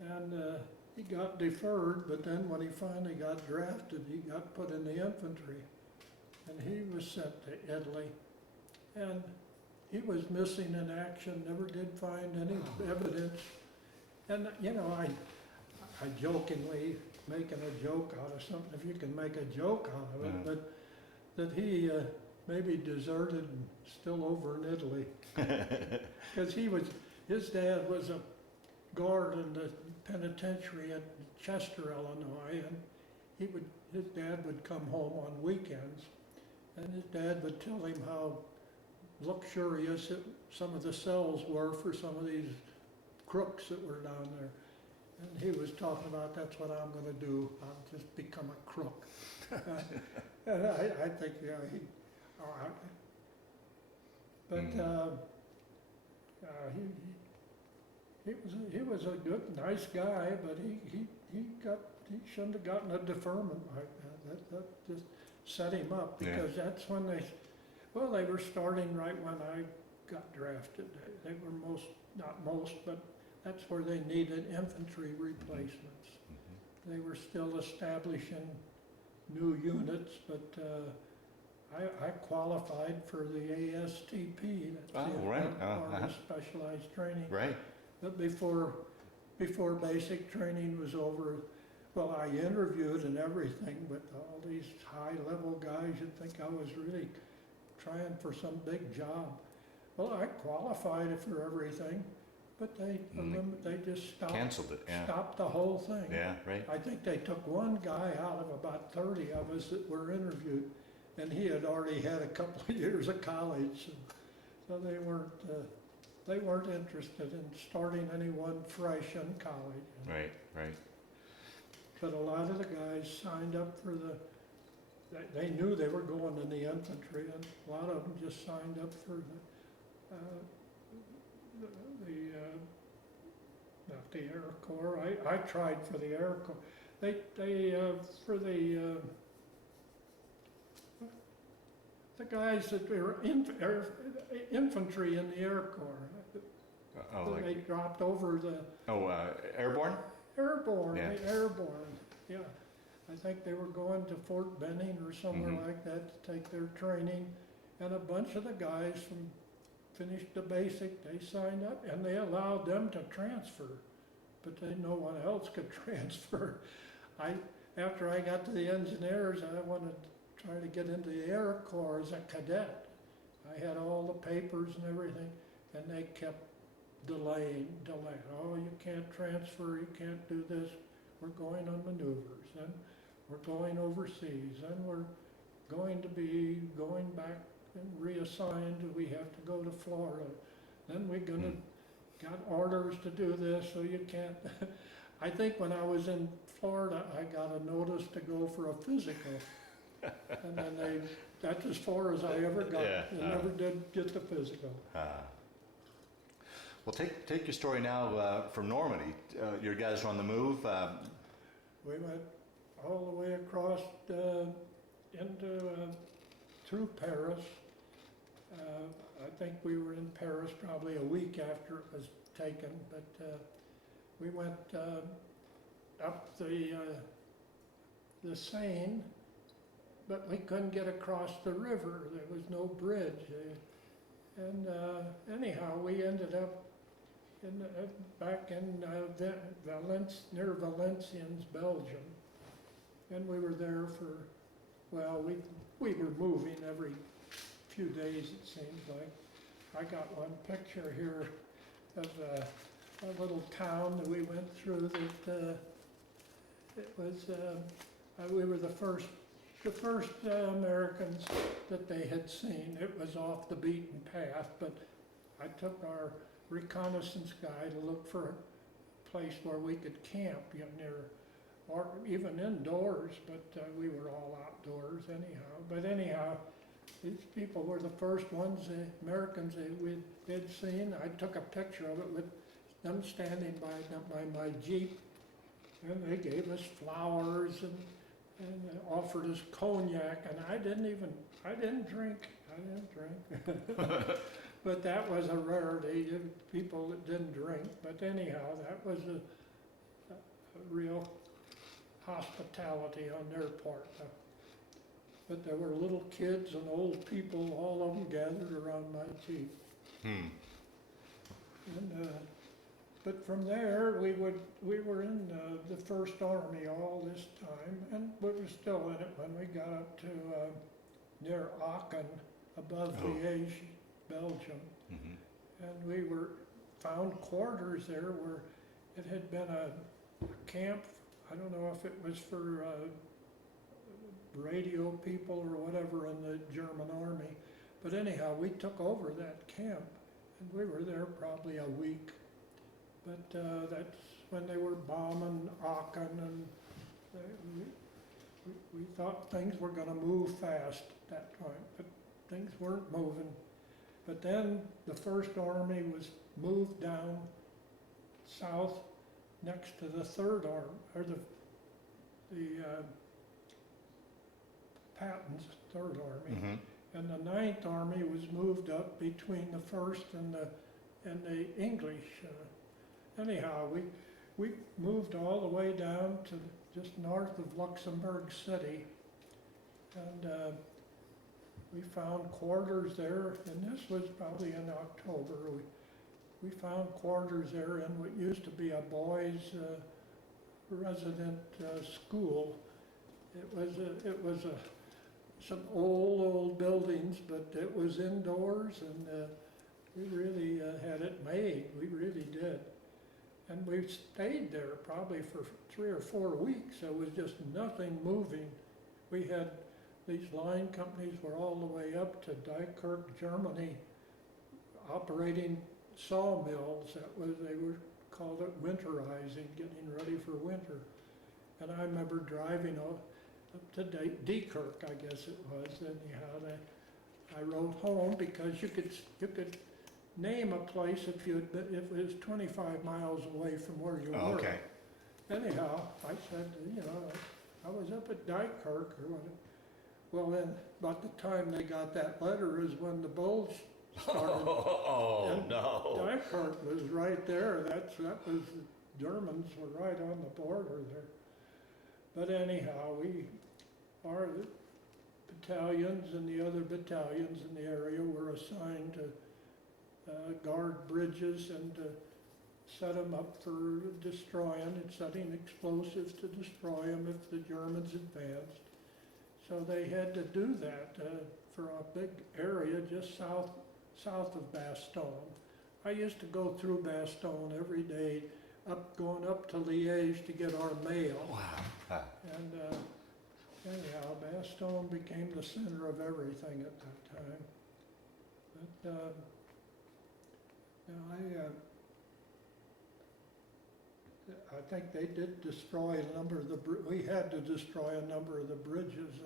and he got deferred. But then when he finally got drafted, he got put in the infantry, and he was sent to Italy, and he was missing in action. Never did find any evidence, and I I jokingly making a joke out of something, if you can make a joke out of it, Yeah. but that he maybe deserted and still over in Italy. Because his dad was a guard in the penitentiary at Chester, Illinois, and his dad would come home on weekends, and his dad would tell him how luxurious some of the cells were for some of these crooks that were down there. And he was talking about, that's what I'm going to do, I'll just become a crook. And I think, yeah, he was a good, nice guy, but he shouldn't have gotten a deferment like that. That just set him up, because that's when they were starting right when I got drafted. They were not most, but that's where they needed infantry replacements. They were still establishing new units, but I qualified for the ASTP, that's the Army Specialized Training. Right. But before basic training was over, well, I interviewed and everything, but all these high-level guys, you'd think I was really trying for some big job. Well, I qualified for everything, but they just Canceled it, yeah. stopped the whole thing. Yeah, right. I think they took one guy out of about 30 of us that were interviewed, and he had already had a couple of years of college, so they weren't interested in starting anyone fresh in college. Right, right. But a lot of the guys signed up for they knew they were going in the infantry, and a lot of them just signed up for not the Air Corps. I tried for the Air Corps. For the guys that were infantry in the Air Corps. They dropped over airborne? Airborne, Yeah. Airborne, yeah. I think they were going to Fort Benning or somewhere like that to take their training, and a bunch of the guys finished the basic, they signed up, and they allowed them to transfer, but no one else could transfer. After I got to the engineers, I wanted to try to get into the Air Corps as a cadet. I had all the papers and everything, and they kept delaying. Oh, you can't transfer, you can't do this. We're going on maneuvers, and we're going overseas, and we're going to be going back and reassigned. We have to go to Florida. Then we're gonna got orders to do this, so you can't. I think when I was in Florida, I got a notice to go for a physical, and then that's as far as I ever got. I never did get the physical. Well, take your story now from Normandy. Your guys were on the move. We went all the way across through Paris. I think we were in Paris probably a week after it was taken, but we went up the Seine, but we couldn't get across the river. There was no bridge. And anyhow, we ended up back in near Valenciennes, Belgium, and we were there for, well, we were moving every few days, it seems like. I got one picture here of a little town that we went through that it was, we were the first Americans that they had seen. It was off the beaten path, but I took our reconnaissance guy to look for a place where we could camp near, or even indoors, but we were all outdoors anyhow. But anyhow, these people were the first ones, the Americans they'd seen. I took a picture of it with them standing by my Jeep, and they gave us flowers and offered us cognac, and I didn't drink. But that was a rarity, people that didn't drink. But anyhow, that was a real hospitality on their part. But there were little kids and old people, all of them gathered around my Jeep. And But from there, we were in the First Army all this time, and we were still in it when we got up to near Aachen, above Liège, Belgium. Mhm. And we found quarters there where it had been a camp. I don't know if it was for radio people or whatever in the German army. But anyhow, we took over that camp, and we were there probably a week. But that's when they were bombing Aachen, and we thought things were going to move fast at that time, but things weren't moving. But then the First Army was moved down south next to the Third Army, or the Patton's Third Army. Mhm. And the Ninth Army was moved up between the First and the English. Anyhow, we moved all the way down to just north of Luxembourg City, and we found quarters there, and this was probably in October. We found quarters there in what used to be a boys' resident school. It was some old buildings, but it was indoors, and we really had it made. We really did. And we stayed there probably for 3 or 4 weeks. There was just nothing moving. We had these line companies were all the way up to Dunkirk, Germany, operating sawmills. They were called it winterizing, getting ready for winter. And I remember driving up to Dunkirk, I guess it was. Anyhow, I rode home because you could name a place if it was 25 miles away from where you were. Okay. Anyhow, I said, I was up at Dunkirk or whatever. Well, then, about the time they got that letter is when the Bulge started. Oh, And no. Dunkirk was right there. That was, the Germans were right on the border there. But anyhow, our battalions and the other battalions in the area were assigned to guard bridges and set them up for destroying and setting explosives to destroy them if the Germans advanced. So they had to do that for a big area just south of Bastogne. I used to go through Bastogne every day, going up to Liège to get our mail. Wow. And anyhow, Bastogne became the center of everything at that time. But I think they did destroy a number of we had to destroy a number of the bridges,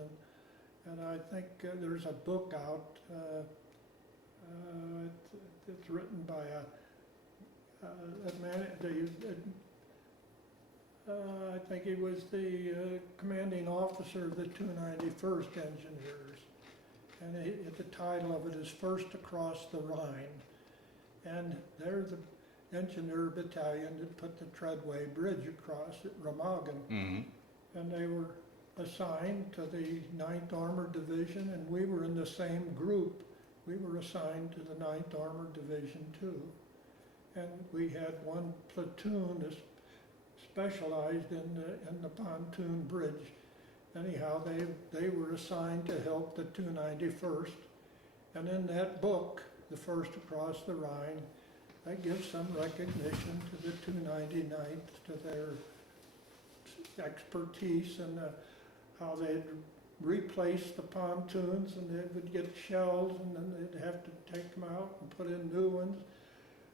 and I think there's a book out. It's written by a man. I think he was the commanding officer of the 291st Engineers, and the title of it is First Across the Rhine. And they're the Engineer Battalion that put the Treadway Bridge across at Remagen. Mm-hmm. And they were assigned to the 9th Armored Division, and we were in the same group. We were assigned to the 9th Armored Division too. And we had one platoon that specialized in the pontoon bridge. Anyhow, they were assigned to help the 291st. And in that book, The First Across the Rhine, I give some recognition to the 299th, to their expertise and how they'd replace the pontoons, and they would get shells and then they'd have to take them out and put in new ones.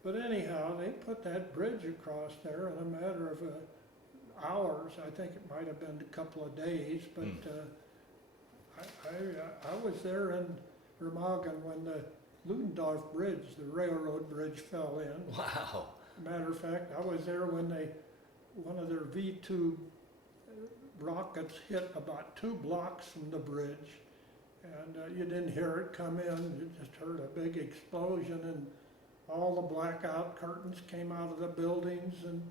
But anyhow, they put that bridge across there in a matter of hours. I think it might have been a couple of days, but I was there in Remagen when the Ludendorff Bridge, the railroad bridge, fell in. Wow. Matter of fact, I was there when one of their V-2 rockets hit about 2 blocks from the bridge, and you didn't hear it come in. You just heard a big explosion, and all the blackout curtains came out of the buildings, and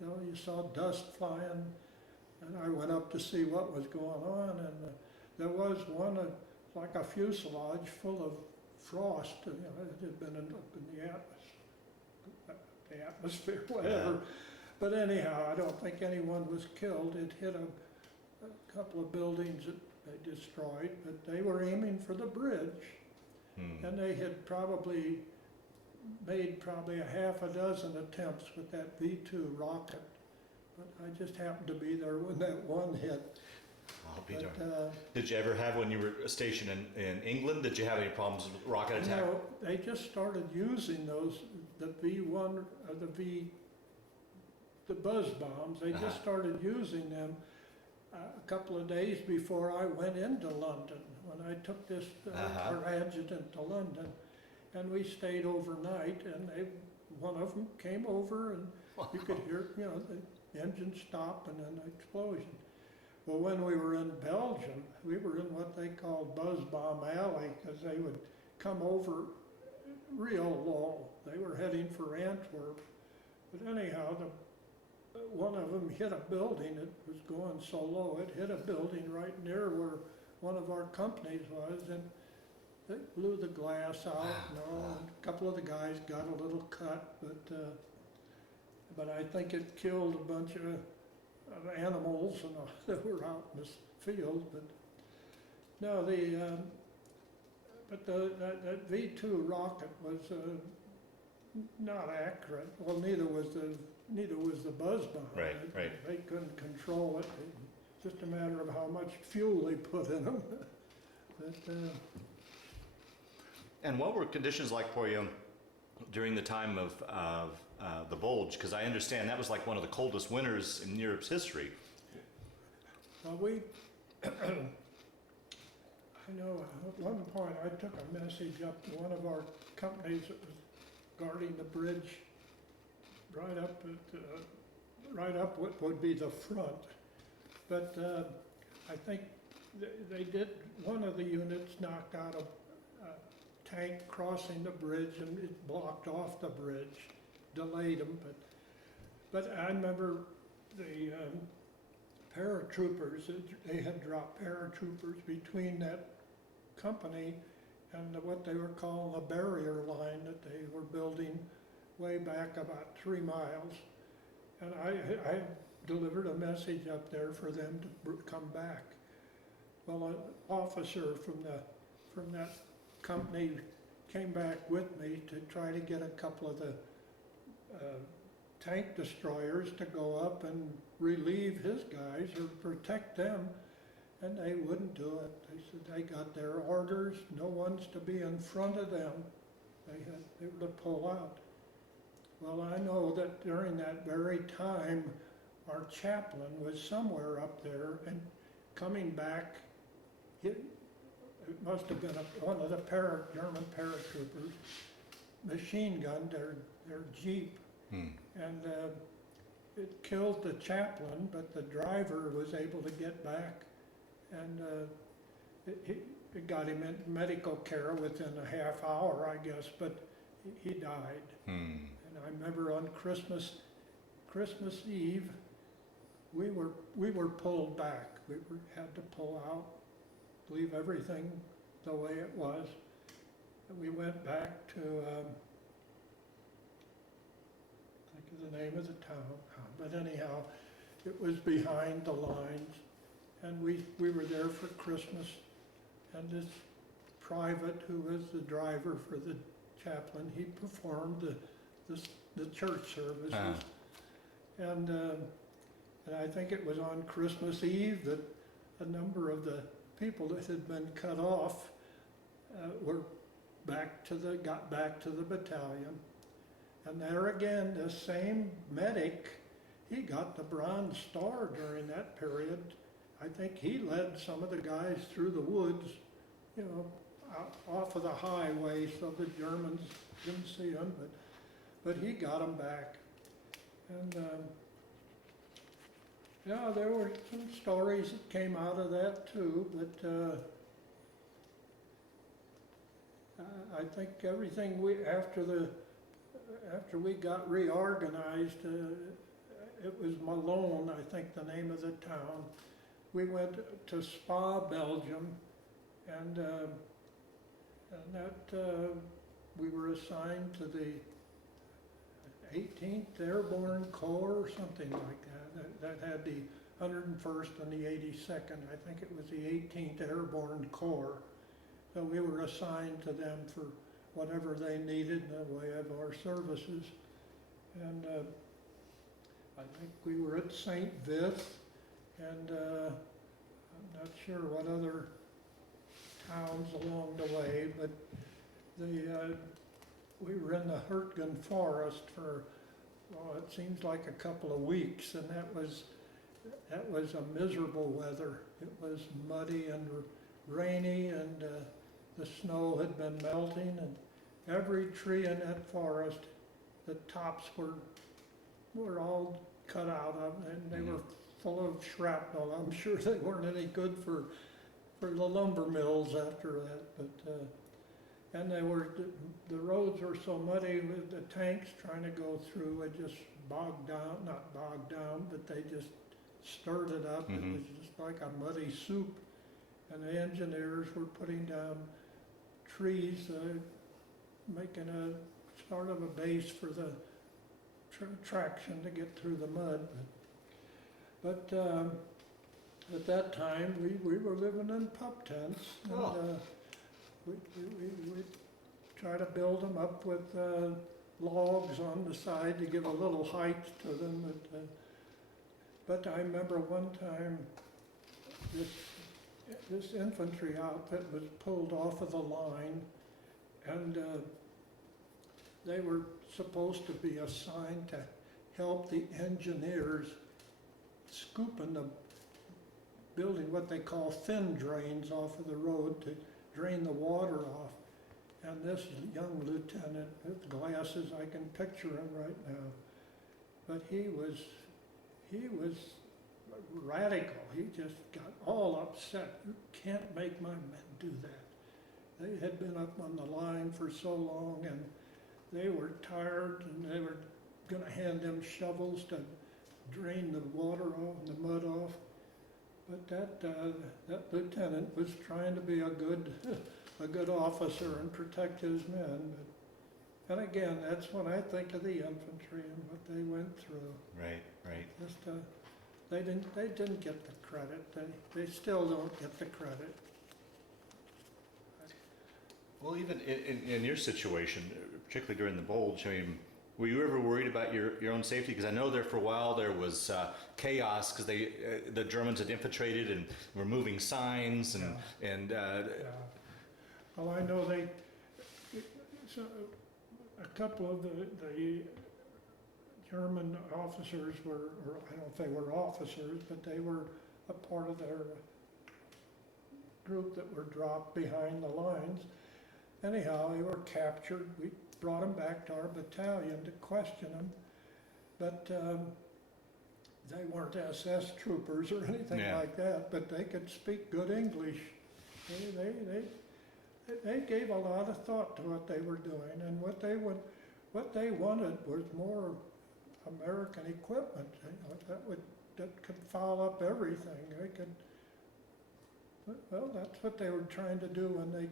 you saw dust flying. And I went up to see what was going on, and there was one like a fuselage full of frost. It had been up in the the atmosphere, whatever. But anyhow, I don't think anyone was killed. It hit a couple of buildings that they destroyed, but they were aiming for the bridge. And they had probably made a half a dozen attempts with that V-2 rocket. But I just happened to be there when that one hit. I'll be darned. Did you ever have, when you were stationed in England, did you have any problems with rocket attack? No, they just started using those, the V-1 or the buzz bombs. They just started using them a couple of days before I went into London, when I took this our adjutant to London, and we stayed overnight. And one of them came over, and you could hear, the engine stop and then the explosion. Well, when we were in Belgium, we were in what they called Buzz Bomb Alley, because they would come over real low. They were heading for Antwerp. But anyhow, one of them hit a building. It was going so low, it hit a building right near where one of our companies was, and it blew the glass out. And a couple of the guys got a little cut, but I think it killed a bunch of animals and that were out in this field. But no, that V-2 rocket was not accurate. Well, neither was the buzz bomb. Right. They couldn't control it. It's just a matter of how much fuel they put in them. But, and what were conditions like for you during the time of the Bulge? Because I understand that was like one of the coldest winters in Europe's history. Well, I know at one point I took a message up to one of our companies that was guarding the bridge right up what would be the front. But I think they did, one of the units knocked out a tank crossing the bridge, and it blocked off the bridge, delayed them. But I remember the paratroopers, they had dropped paratroopers between that company and what they were calling a barrier line that they were building way back about 3 miles. And I delivered a message up there for them to come back. Well, an officer from that company came back with me to try to get a couple of the tank destroyers to go up and relieve his guys or protect them, and they wouldn't do it. They said they got their orders, no one's to be in front of them. They were to pull out. Well, I know that during that very time, our chaplain was somewhere up there and coming back. It must have been one of the German paratroopers machine gunned their Jeep. And it killed the chaplain, but the driver was able to get back, and it got him in medical care within a half hour, I guess, but he died. And I remember on Christmas Eve, we were pulled back. We had to pull out, leave everything the way it was. And we went back to, think of the name of the town, but anyhow, it was behind the lines, and we were there for Christmas, and this private who was the driver for the chaplain, he performed the church services. And I think it was on Christmas Eve that a number of the people that had been cut off got back to the battalion. And there again, the same medic, he got the Bronze Star during that period. I think he led some of the guys through the woods, off of the highway so the Germans didn't see him, but he got them back. And there were some stories that came out of that too, but I think everything after we got reorganized, it was Malone, I think the name of the town. We went to Spa, Belgium, and that we were assigned to the 18th Airborne Corps or something like that. That had the 101st and the 82nd. I think it was the 18th Airborne Corps. So we were assigned to them for whatever they needed in the way of our services. And I think we were at St. Vith, and I'm not sure what other towns along the way, but we were in the Hurtgen Forest for, well, it seems like a couple of weeks, and that was a miserable weather. It was muddy and rainy, and the snow had been melting, and every tree in that forest, the tops were all cut out of, and they were full of shrapnel. I'm sure they weren't any good for the lumber mills after that, but and the roads were so muddy with the tanks trying to go through, it just bogged down, not bogged down, but they just stirred it up. It was just like a muddy soup. And the engineers were putting down trees, making a sort of a base for the traction to get through the mud. But at that time, we were living in pup tents, and we try to build them up with logs on the side to give a little height to them. But I remember one time this infantry outfit was pulled off of the line, and they were supposed to be assigned to help the engineers scooping the building what they call thin drains off of the road to drain the water off. And this young lieutenant with glasses, I can picture him right now, but he was radical. He just got all upset. You can't make my men do that. They had been up on the line for so long, and they were tired, and they were going to hand them shovels to drain the water off and the mud off. But that lieutenant was trying to be a good officer and protect his men. And again, that's when I think of the infantry and what they went through. Right, right. Just they didn't get the credit. They still don't get the credit. Well, even in your situation, particularly during the Bulge, I mean, were you ever worried about your own safety? Because I know there for a while there was chaos because the Germans had infiltrated and were moving signs and. Well, I know so a couple of the German officers were, or I don't know if they were officers, but they were a part of their group that were dropped behind the lines. Anyhow, they were captured. We brought them back to our battalion to question them, but they weren't SS troopers or anything like that, but they could speak good English. They gave a lot of thought to what they were doing, and what they wanted was more American equipment, that could follow up everything. Well, that's what they were trying to do when they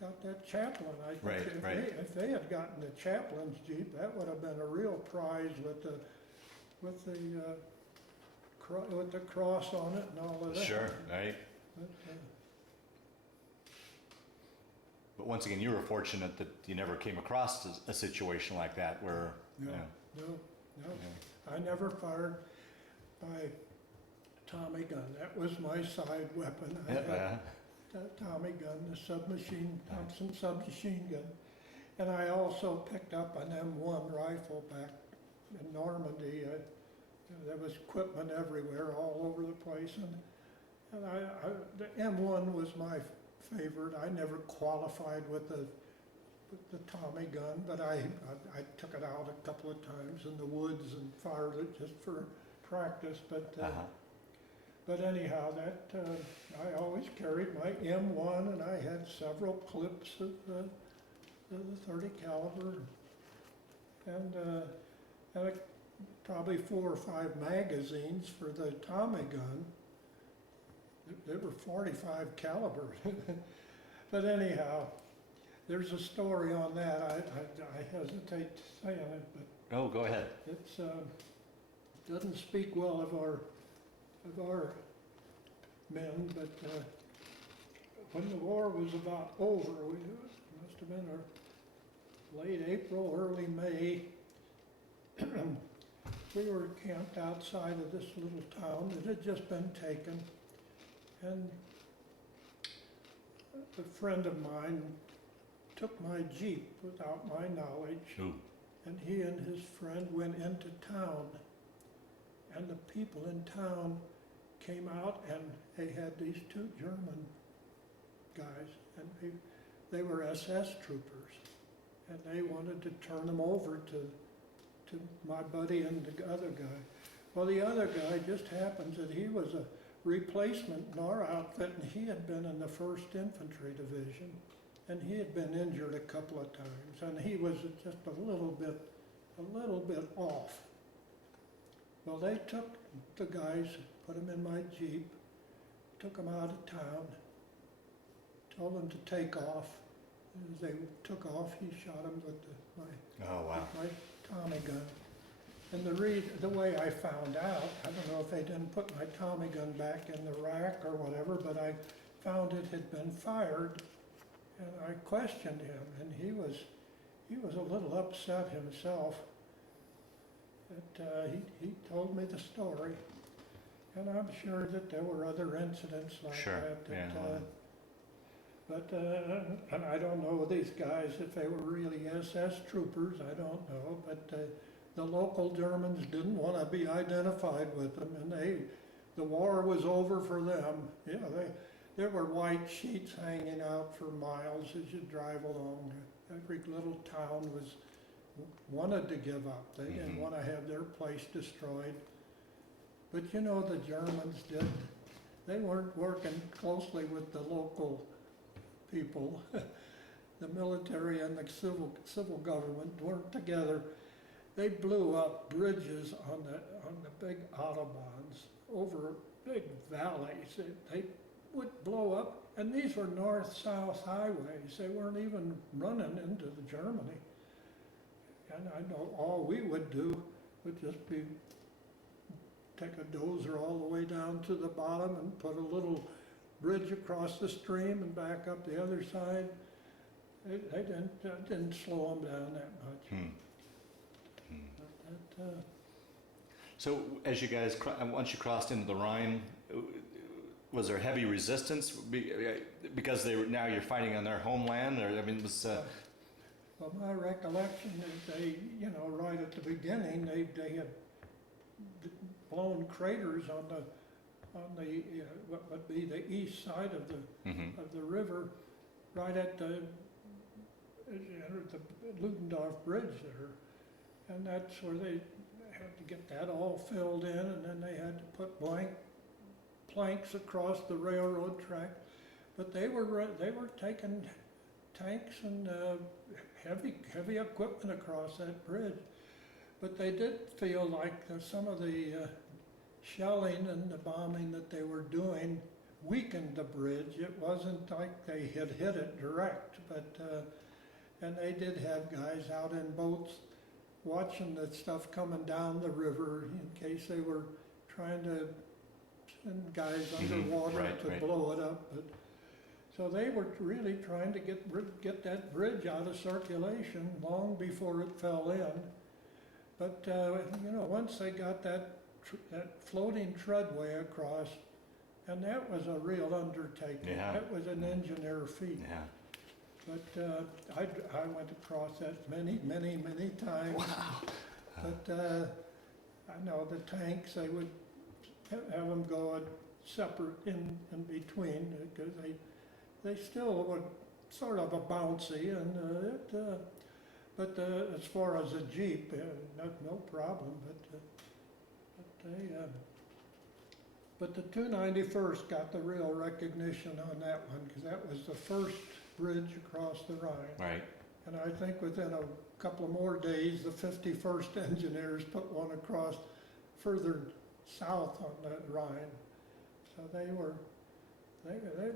got that chaplain. I think if they had gotten the chaplain's Jeep, that would have been a real prize with the cross on it and all of that. Sure, right. But once again, you were fortunate that you never came across a situation like that where. No. I never fired my Tommy gun. That was my side weapon. I had that Tommy gun, the Thompson submachine gun. And I also picked up an M1 rifle back in Normandy. There was equipment everywhere, all over the place. And the M1 was my favorite. I never qualified with the Tommy gun, but I took it out a couple of times in the woods and fired it just for practice. But anyhow, I always carried my M1, and I had several clips of the 30 caliber, and probably 4 or 5 magazines for the Tommy gun. They were 45 caliber. But anyhow, there's a story on that. I hesitate to say it, Oh, go ahead. It's, doesn't speak well of our men, but when the war was about over, it must have been our late April, early May, we were camped outside of this little town that had just been taken, and a friend of mine took my Jeep without my knowledge, Ooh. and he and his friend went into town, and the people in town came out, and they had these two German guys, and they were SS troopers, and they wanted to turn them over to my buddy and the other guy. Well, the other guy just happens that he was a replacement in our outfit, and he had been in the 1st Infantry Division, and he had been injured a couple of times, and he was just a little bit off. Well, they took the guys, put them in my Jeep, took them out of town, told them to take off. As they took off, he shot them with Oh, wow. my Tommy gun. And the way I found out, I don't know if they didn't put my Tommy gun back in the rack or whatever, but I found it had been fired, and I questioned him, and he was a little upset himself. But he told me the story, and I'm sure that there were other incidents like Sure. that. And I don't know these guys, if they were really SS troopers, I don't know, but the local Germans didn't want to be identified with them, and the war was over for them. You know, there were white sheets hanging out for miles as you drive along. Every little town wanted to give up. They didn't want to have their place destroyed. But you know, the Germans did. They weren't working closely with the local people. The military and the civil government weren't together. They blew up bridges on the big autobahns over big valleys. They would blow up, and these were north-south highways. They weren't even running into Germany. And I know all we would do would just be take a dozer all the way down to the bottom and put a little bridge across the stream and back up the other side. They didn't slow them down that much. But So as you guys, once you crossed into the Rhine, was there heavy resistance because now you're fighting on their homeland? Or I mean, was well, my recollection is they, you know, right at the beginning, they had blown craters on the what would be the east side of the river, right at as you entered the Ludendorff Bridge there, and that's where they had to get that all filled in, and then they had to put blank planks across the railroad track. But they were taking tanks and heavy equipment across that bridge. But they did feel like some of the shelling and the bombing that they were doing weakened the bridge. It wasn't like they had hit it direct, but and they did have guys out in boats watching the stuff coming down the river in case they were trying to send guys underwater to blow it up. But so they were really trying to get that bridge out of circulation long before it fell in. But you know, once they got that floating treadway across, and that was a real undertaking. Yeah. That was an engineer feat. Yeah. But I went across that many times. Wow. But I know the tanks, they would have them go separate in between, because they still were sort of a bouncy, and but as far as a Jeep, no problem. But the 291st got the real recognition on that one, because that was the first bridge across the Rhine. Right. And I think within a couple of more days, the 51st Engineers put one across further south on that Rhine. So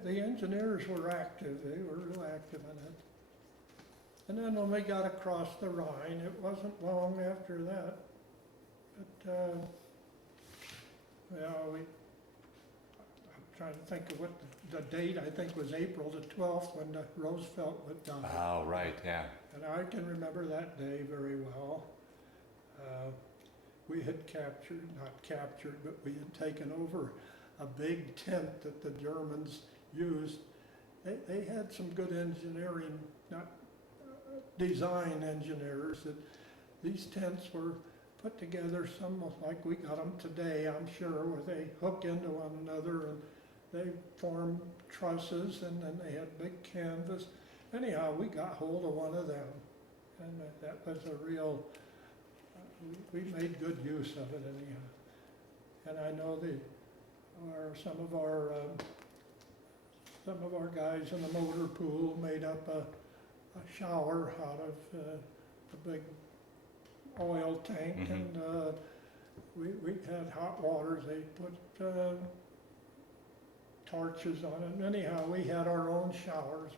the engineers were active. They were real active in it. And then when we got across the Rhine, it wasn't long after that. But, well, I'm trying to think of what the date, I think was April the 12th when the Roosevelt was done. Oh, right, yeah. And I can remember that day very well. We had not captured, but we had taken over a big tent that the Germans used. They had some good engineering, not design engineers, that these tents were put together some like we got them today, I'm sure, where they hook into one another and they formed trusses, and then they had big canvas. Anyhow, we got hold of one of them, and that was a real, we made good use of it anyhow. And I know some of our guys in the motor pool made up a shower out of a big oil tank, and we had hot waters. They put torches on it. Anyhow, we had our own showers,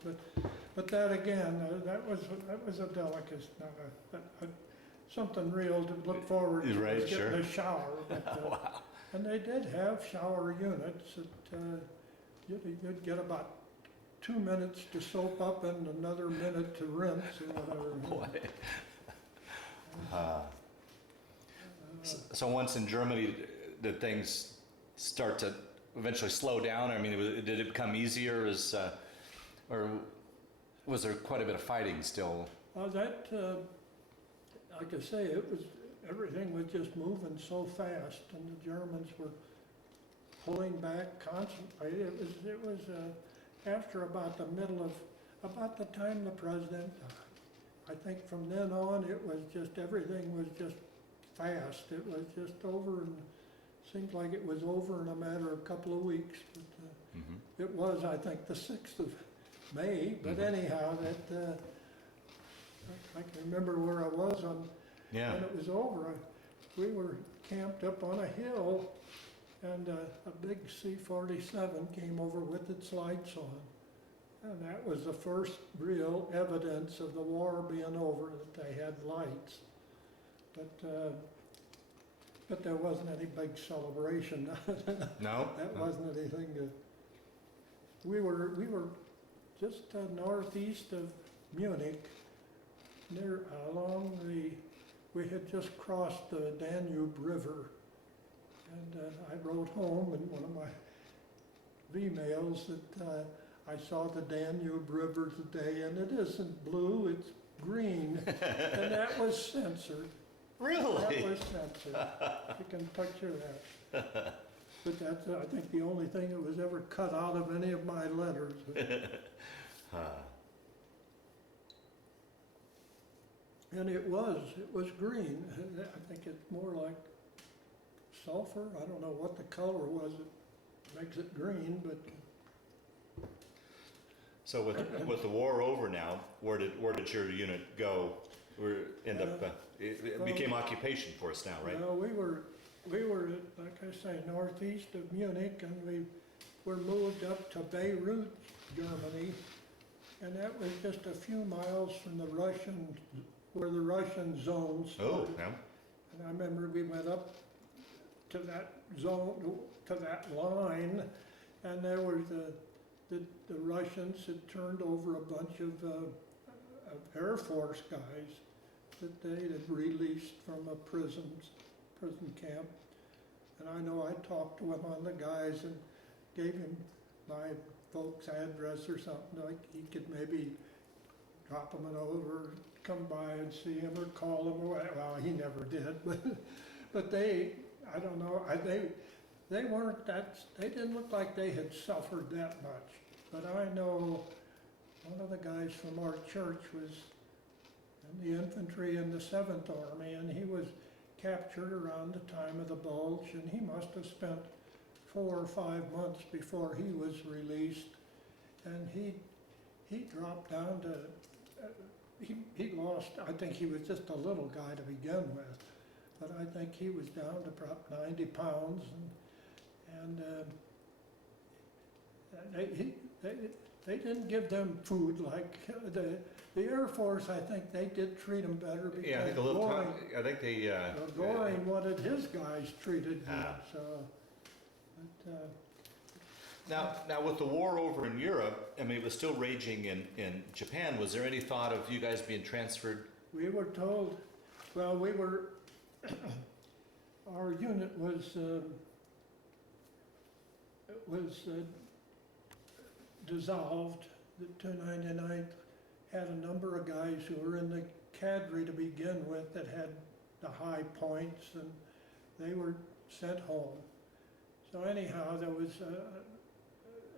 but that again, that was a delicacy, not something real to look forward to. Right, was sure. getting a shower. But, Wow. and they did have shower units that you'd get about 2 minutes to soap up and another minute to rinse or whatever. Boy. So once in Germany, did things start to eventually slow down? I mean, did it become easier or was there quite a bit of fighting still? That, like I say, everything was just moving so fast, and the Germans were pulling back constantly. It was after about the time the president died. I think from then on, it was just, everything was just fast. It was just over, and seemed like it was over in a matter of a couple of weeks. But it was, I think, the 6th of May. But anyhow, that I can remember where I was when it was over. We were camped up on a hill, and a big C-47 came over with its lights on. And that was the first real evidence of the war being over, that they had lights. But there wasn't any big celebration. No? That wasn't anything to, we were just northeast of Munich, we had just crossed the Danube River. And I wrote home in one of my V-mails that I saw the Danube River today, and it isn't blue, it's green. And that was censored. Really? That was censored. You can picture that. But that's, I think, the only thing that was ever cut out of any of my letters. And it was green. I think it's more like sulfur. I don't know what the color was that makes it green, but. So with the war over now, where did your unit go? It became occupation for us now, right? Well, we were, like I say, northeast of Munich, and we were moved up to Beirut, Germany, and that was just a few miles from where the Russian zone started. Oh, yeah. And I remember we went up to that zone, to that line, and there were the Russians had turned over a bunch of Air Force guys that they had released from a prison camp. And I know I talked to one of the guys and gave him my folks' address or something, like he could maybe drop him a note or come by and see him or call him. Well, he never did, but they, I don't know, they weren't they didn't look like they had suffered that much. But I know one of the guys from our church was in the infantry in the 7th Army, and he was captured around the time of the Bulge, and he must have spent 4 or 5 months before he was released. And he dropped down to, he lost, I think he was just a little guy to begin with, but I think he was down to about 90 pounds, and they they didn't give them food like the Air Force. I think they did treat them better because Yeah, I think a little time, I think they, Goring wanted his guys treated good. Ah. So, but, now with the war over in Europe, I mean, it was still raging in Japan. Was there any thought of you guys being transferred? we were told. Well, we were. Our unit was dissolved. The 299th had a number of guys who were in the cadre to begin with that had the high points, and they were sent home. So anyhow, there was,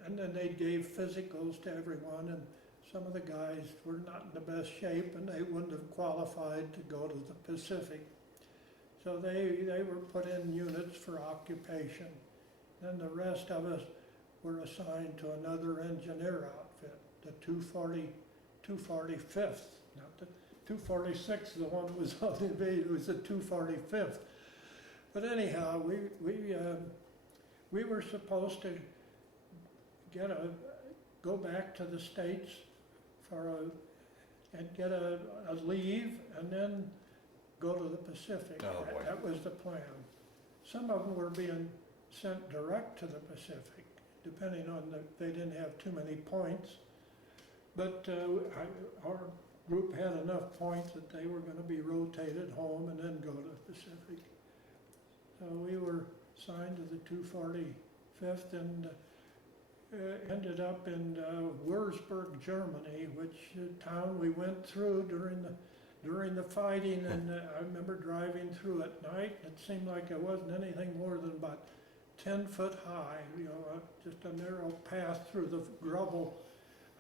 and then they gave physicals to everyone, and some of the guys were not in the best shape, and they wouldn't have qualified to go to the Pacific. So they were put in units for occupation. Then the rest of us were assigned to another engineer outfit, the 245th, not the 246th, the one that was on the invasion, it was the 245th. But anyhow, we were supposed to go back to the States and get a leave, and then go to the Pacific. Oh, boy. That was the plan. Some of them were being sent direct to the Pacific, depending on they didn't have too many points. But our group had enough points that they were going to be rotated home and then go to the Pacific. So we were signed to the 245th and ended up in Würzburg, Germany, which town we went through during the fighting, and I remember driving through at night. It seemed like it wasn't anything more than about 10 foot high, just a narrow path through the rubble.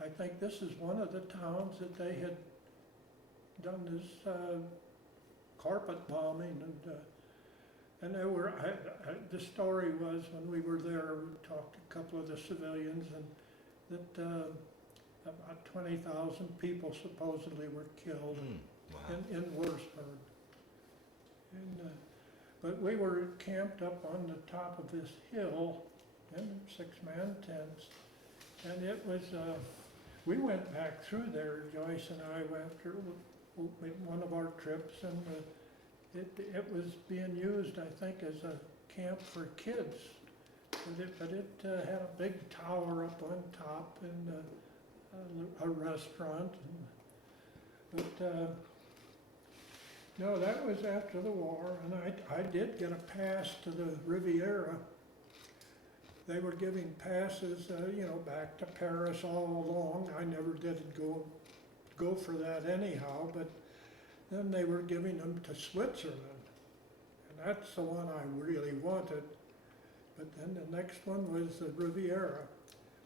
I think this is one of the towns that they had done this carpet bombing, and there were. The story was when we were there, we talked to a couple of the civilians, and that about 20,000 people supposedly were killed. Wow. In Würzburg. And, but we were camped up on the top of this hill in 6-man tents, and it was, we went back through there, Joyce and I, after one of our trips, and it was being used, I think, as a camp for kids. But it had a big tower up on top and a restaurant. But no, that was after the war, and I did get a pass to the Riviera. They were giving passes, back to Paris all along. I never did go for that anyhow, but then they were giving them to Switzerland, and that's the one I really wanted. But then the next one was the Riviera.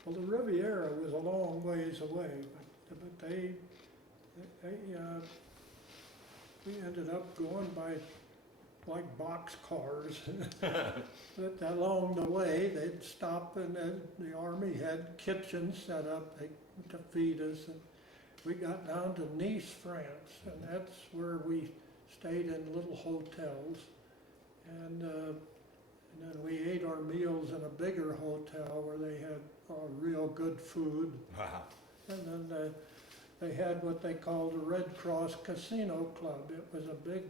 Well, the Riviera was a long ways away, but we ended up going by like box cars. But along the way, they'd stop, and then the Army had kitchens set up to feed us. And we got down to Nice, France, and that's where we stayed in little hotels. And then we ate our meals in a bigger hotel where they had real good food. Wow. And then they had what they called a Red Cross Casino Club. It was a big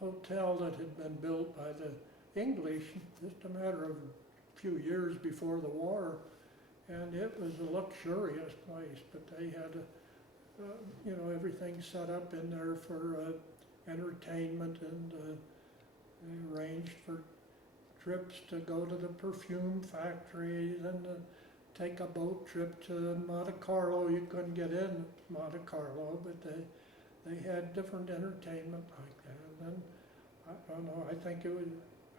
hotel that had been built by the English just a matter of a few years before the war, and it was a luxurious place. But they had, everything set up in there for entertainment, and they arranged for trips to go to the perfume factories and take a boat trip to Monte Carlo. You couldn't get in Monte Carlo, but they had different entertainment like that. And then, I don't know, I think it was,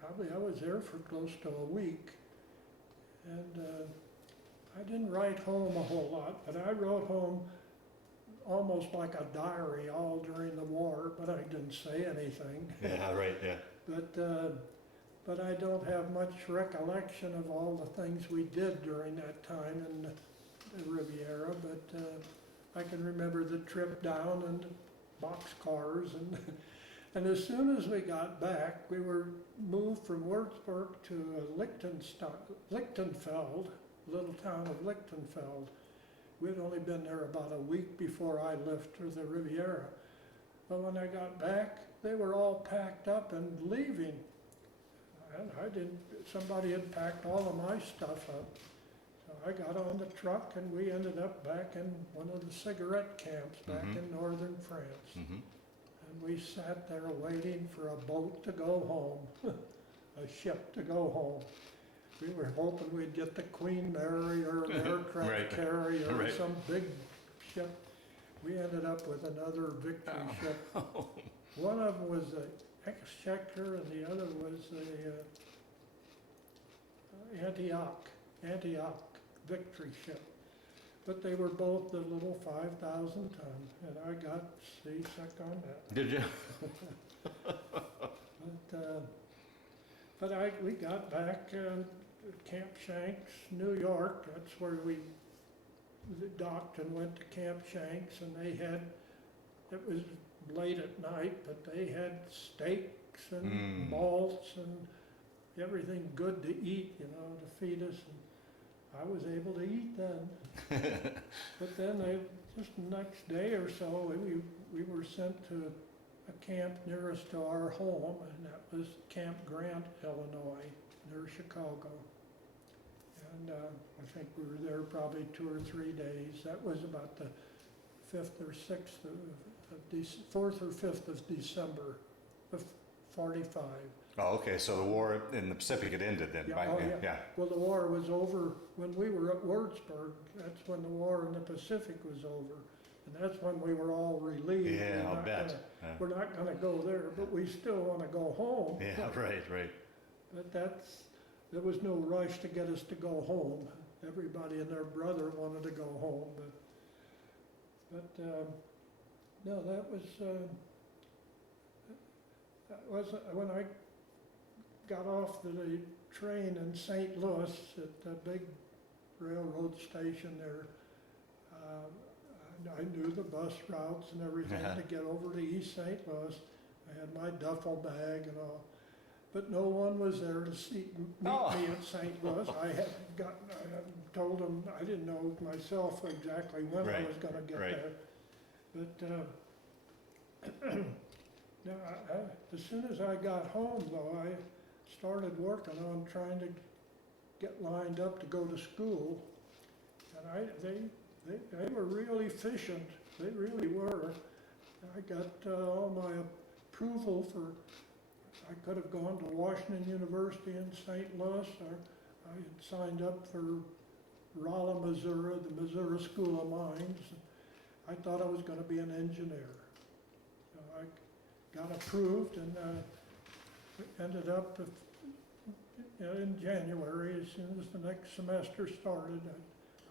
probably I was there for close to a week. And I didn't write home a whole lot, but I wrote home almost like a diary all during the war, but I didn't say anything. Yeah, right, yeah. But I don't have much recollection of all the things we did during that time in the Riviera, but I can remember the trip down and boxcars, and as soon as we got back, we were moved from Würzburg to Lichtenfeld, little town of Lichtenfeld, we'd only been there about a week before I left for the Riviera. But when I got back, they were all packed up and leaving. And I didn't, somebody had packed all of my stuff up. So I got on the truck and we ended up back in one of the cigarette camps back in northern France. Mm-hmm. And we sat there waiting for a boat to go home, a ship to go home. We were hoping we'd get the Queen Mary or an aircraft Right. carrier or Right. some big ship. We ended up with another victory ship. One of them was the Exchequer and the other was the Antioch victory ship. But they were both the little 5,000 ton, and I got seasick on that. Did you? But we got back Camp Shanks, New York. That's where we docked and went to Camp Shanks, and they had, it was late at night, but they had steaks and malts and everything good to eat, you know, to feed us. And I was able to eat then. But then just the next day or so, we were sent to a camp nearest to our home, and that was Camp Grant, Illinois, near Chicago. And I think we were there probably 2 or 3 days. That was about the 5th or 6th of 4th or 5th of December of 45. Oh, okay, so the war in the Pacific had ended then, Yeah, right? oh, yeah. Yeah. Well, the war was over when we were at Würzburg. That's when the war in the Pacific was over. And that's when we were all relieved. Yeah, We're I'll not bet. gonna- We're not gonna go there, but we still wanna go home. Yeah, right. But there was no rush to get us to go home. Everybody and their brother wanted to go home, but no, that was when I got off the train in St. Louis at the big railroad station there. I knew the bus routes and everything to get over to East St. Louis. I had my duffel bag and all. But no one was there to meet me at St. Louis. I hadn't told them, I didn't know myself exactly when I was gonna get there. But no, as soon as I got home though, I started working on trying to get lined up to go to school. And they were real efficient, they really were. I got all my approval for, I could have gone to Washington University in St. Louis, or I had signed up for Rolla, Missouri, the Missouri School of Mines. I thought I was going to be an engineer. So I got approved and ended up in January, as soon as the next semester started,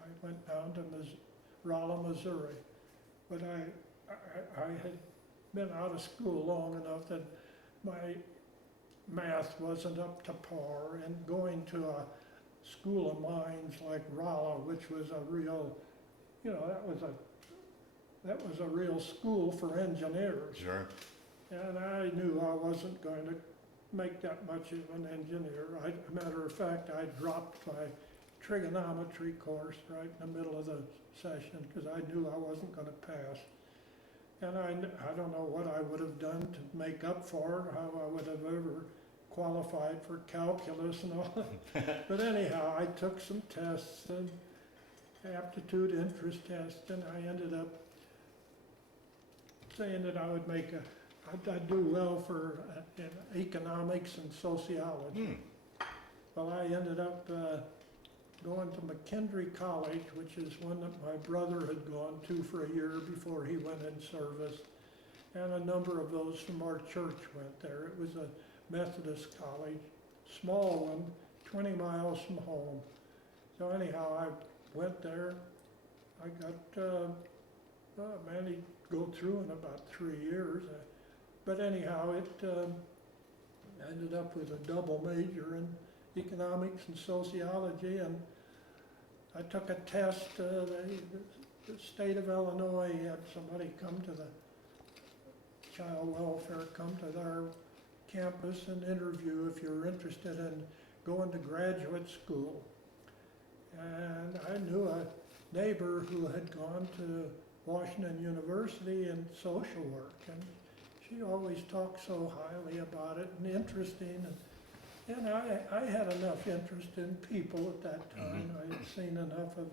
I went down to Rolla, Missouri. But I had been out of school long enough that my math wasn't up to par, and going to a school of mines like Rolla, which was a real, you know, that was a real school for engineers. Sure. And I knew I wasn't going to make that much of an engineer. Matter of fact, I dropped my trigonometry course right in the middle of the session because I knew I wasn't going to pass. And I don't know what I would have done to make up for it, how I would have ever qualified for calculus and all. But anyhow, I took some tests, and aptitude interest tests, and I ended up saying that I would I'd do well for in economics and sociology. Well, I ended up going to McKendree College, which is one that my brother had gone to for a year before he went in service. And a number of those from our church went there. It was a Methodist college, small one, 20 miles from home. So anyhow, I went there. I got, managed to go through in about 3 years. But anyhow, it ended up with a double major in economics and sociology, and I took a test. The state of Illinois had somebody come to the child welfare, come to our campus and interview if you're interested in going to graduate school. And I knew neighbor who had gone to Washington University in social work, and she always talked so highly about it and interesting. And I had enough interest in people at that time. I had seen enough of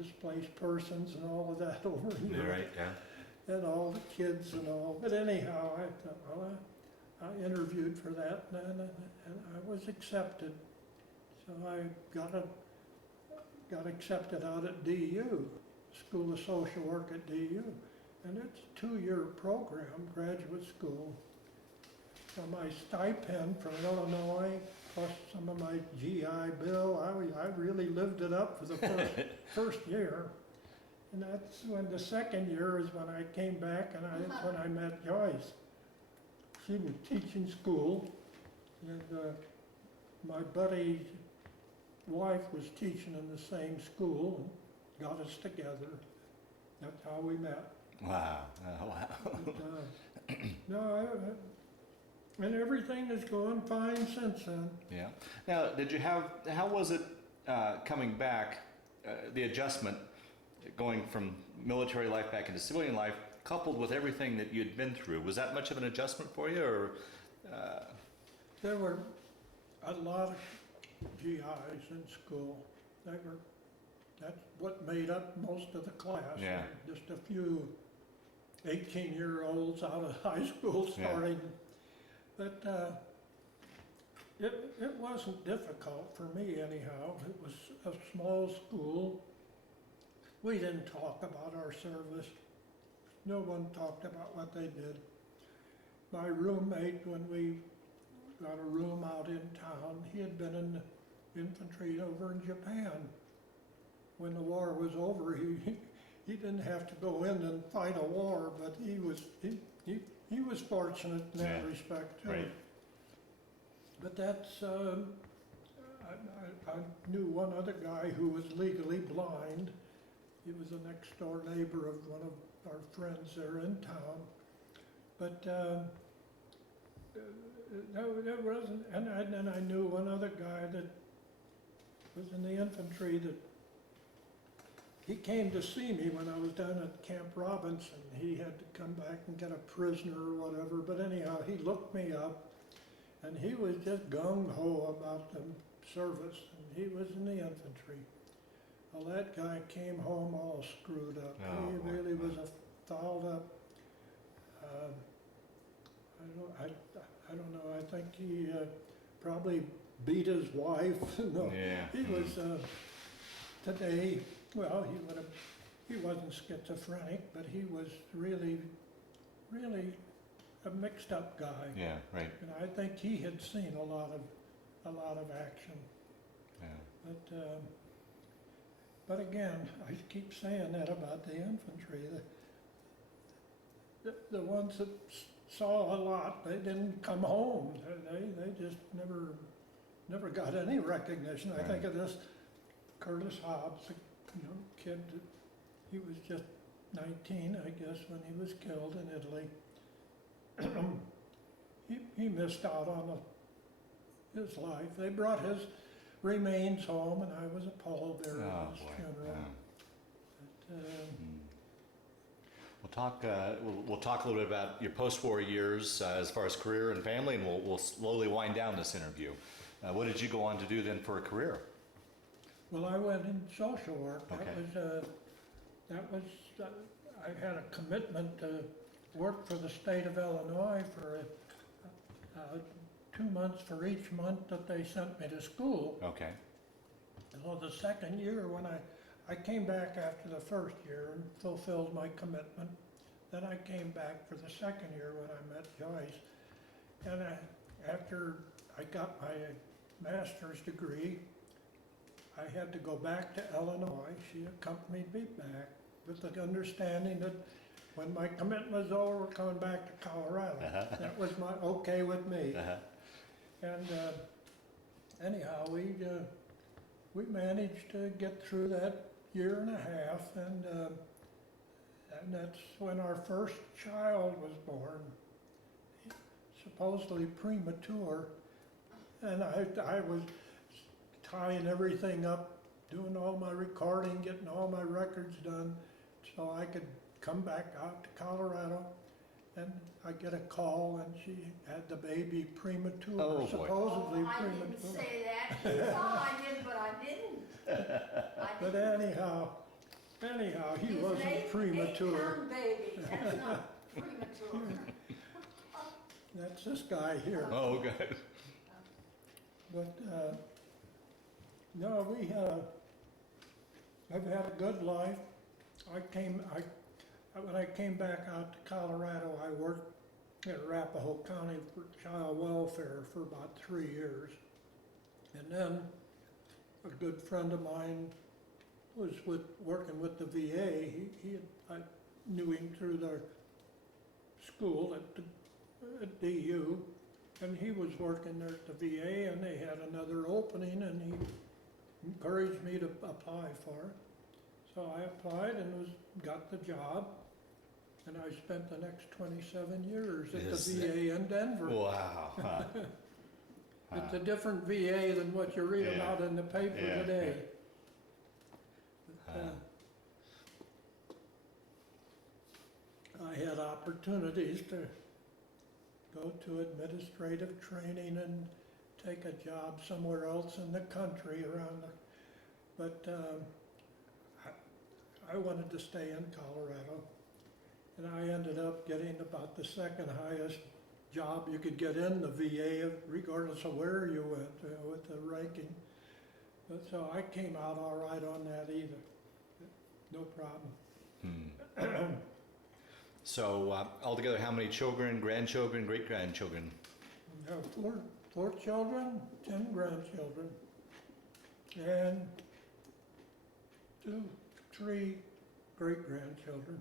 displaced persons and all of that over in Yeah, Europe, right, yeah. and all the kids and all. But anyhow, I thought, well, I interviewed for that, and I was accepted. So I got accepted out at DU, School of Social Work at DU. And it's a 2-year program, graduate school. So my stipend from Illinois, plus some of my GI Bill, I really lived it up for the first year. And that's when the second year is when I came back, and that's when I met Joyce. She was teaching school, and my buddy's wife was teaching in the same school and got us together. That's how we met. Wow, oh, wow. But, no, and everything is going fine since then. Yeah. Now, how was it coming back, the adjustment, going from military life back into civilian life, coupled with everything that you'd been through? Was that much of an adjustment for you, or? There were a lot of GIs in school. That's what made up most of the class. Yeah. Just a few 18-year-olds out of high school starting. Yeah. But it wasn't difficult for me anyhow. It was a small school. We didn't talk about our service. No one talked about what they did. My roommate, when we got a room out in town, he had been in the infantry over in Japan. When the war was over, he didn't have to go in and fight a war, but he was fortunate in that respect too. Right. But that's I knew one other guy who was legally blind. He was a next door neighbor of one of our friends there in town. But that wasn't, and I knew one other guy that was in the infantry that he came to see me when I was down at Camp Robinson. He had to come back and get a prisoner or whatever, but anyhow, he looked me up, and he was just gung-ho about the service, and he was in the infantry. Well, that guy came home all screwed up. Oh, He really was a fouled up, I don't know, I think he probably beat his wife. No, Yeah. he was, today, well, he wasn't schizophrenic, but he was really a mixed up guy. Yeah, right. And I think he had seen a lot of action. Yeah. But again, I keep saying that about the infantry. The ones that saw a lot, they didn't come home. They just never got any recognition. I think of this Curtis Hobbs, a young kid, he was just 19, I guess, when he was killed in Italy. he missed out on his life. They brought his remains home, and I was appalled there at his funeral. Yeah. But, We'll talk a little bit about your post-war years as far as career and family, and we'll slowly wind down this interview. What did you go on to do then for a career? well, I went in social work. Okay. I had a commitment to work for the state of Illinois for 2 months for each month that they sent me to school. Okay. So the second year, when I came back after the first year and fulfilled my commitment, then I came back for the second year when I met Joyce. And after I got my master's degree, I had to go back to Illinois. She accompanied me back with the understanding that when my commitment was over, we're coming back to Colorado. That was okay with me. And anyhow, we managed to get through that year and a half, and that's when our first child was born, supposedly premature, and I was tying everything up doing all my recording, getting all my records done, so I could come back out to Colorado. And I get a call, and she had the baby premature, Oh, boy. supposedly I didn't premature. say that. She thought I did, but I didn't. I But anyhow, he He's wasn't an premature. 8-pound baby. That's not premature. That's this guy here. Oh, good. But, no, I've had a good life. When I came back out to Colorado, I worked at Arapahoe County for child welfare for about 3 years. And then a good friend of mine was working with the VA. I knew him through the school at DU, and he was working there at the VA, and they had another opening, and he encouraged me to apply for it. So I applied and got the job, and I spent the next 27 years at Is the VA in Denver. Wow. Huh. It's a different VA than what you read Yeah. about in the paper Yeah, today. But, I had opportunities to go to administrative training and take a job somewhere else in the country but I wanted to stay in Colorado, and I ended up getting about the second highest job you could get in the VA, regardless of where you went, with the ranking. But so I came out all right on that either. No problem. So altogether, how many children, grandchildren, great-grandchildren? I have four children, 10 grandchildren, and 3 great-grandchildren.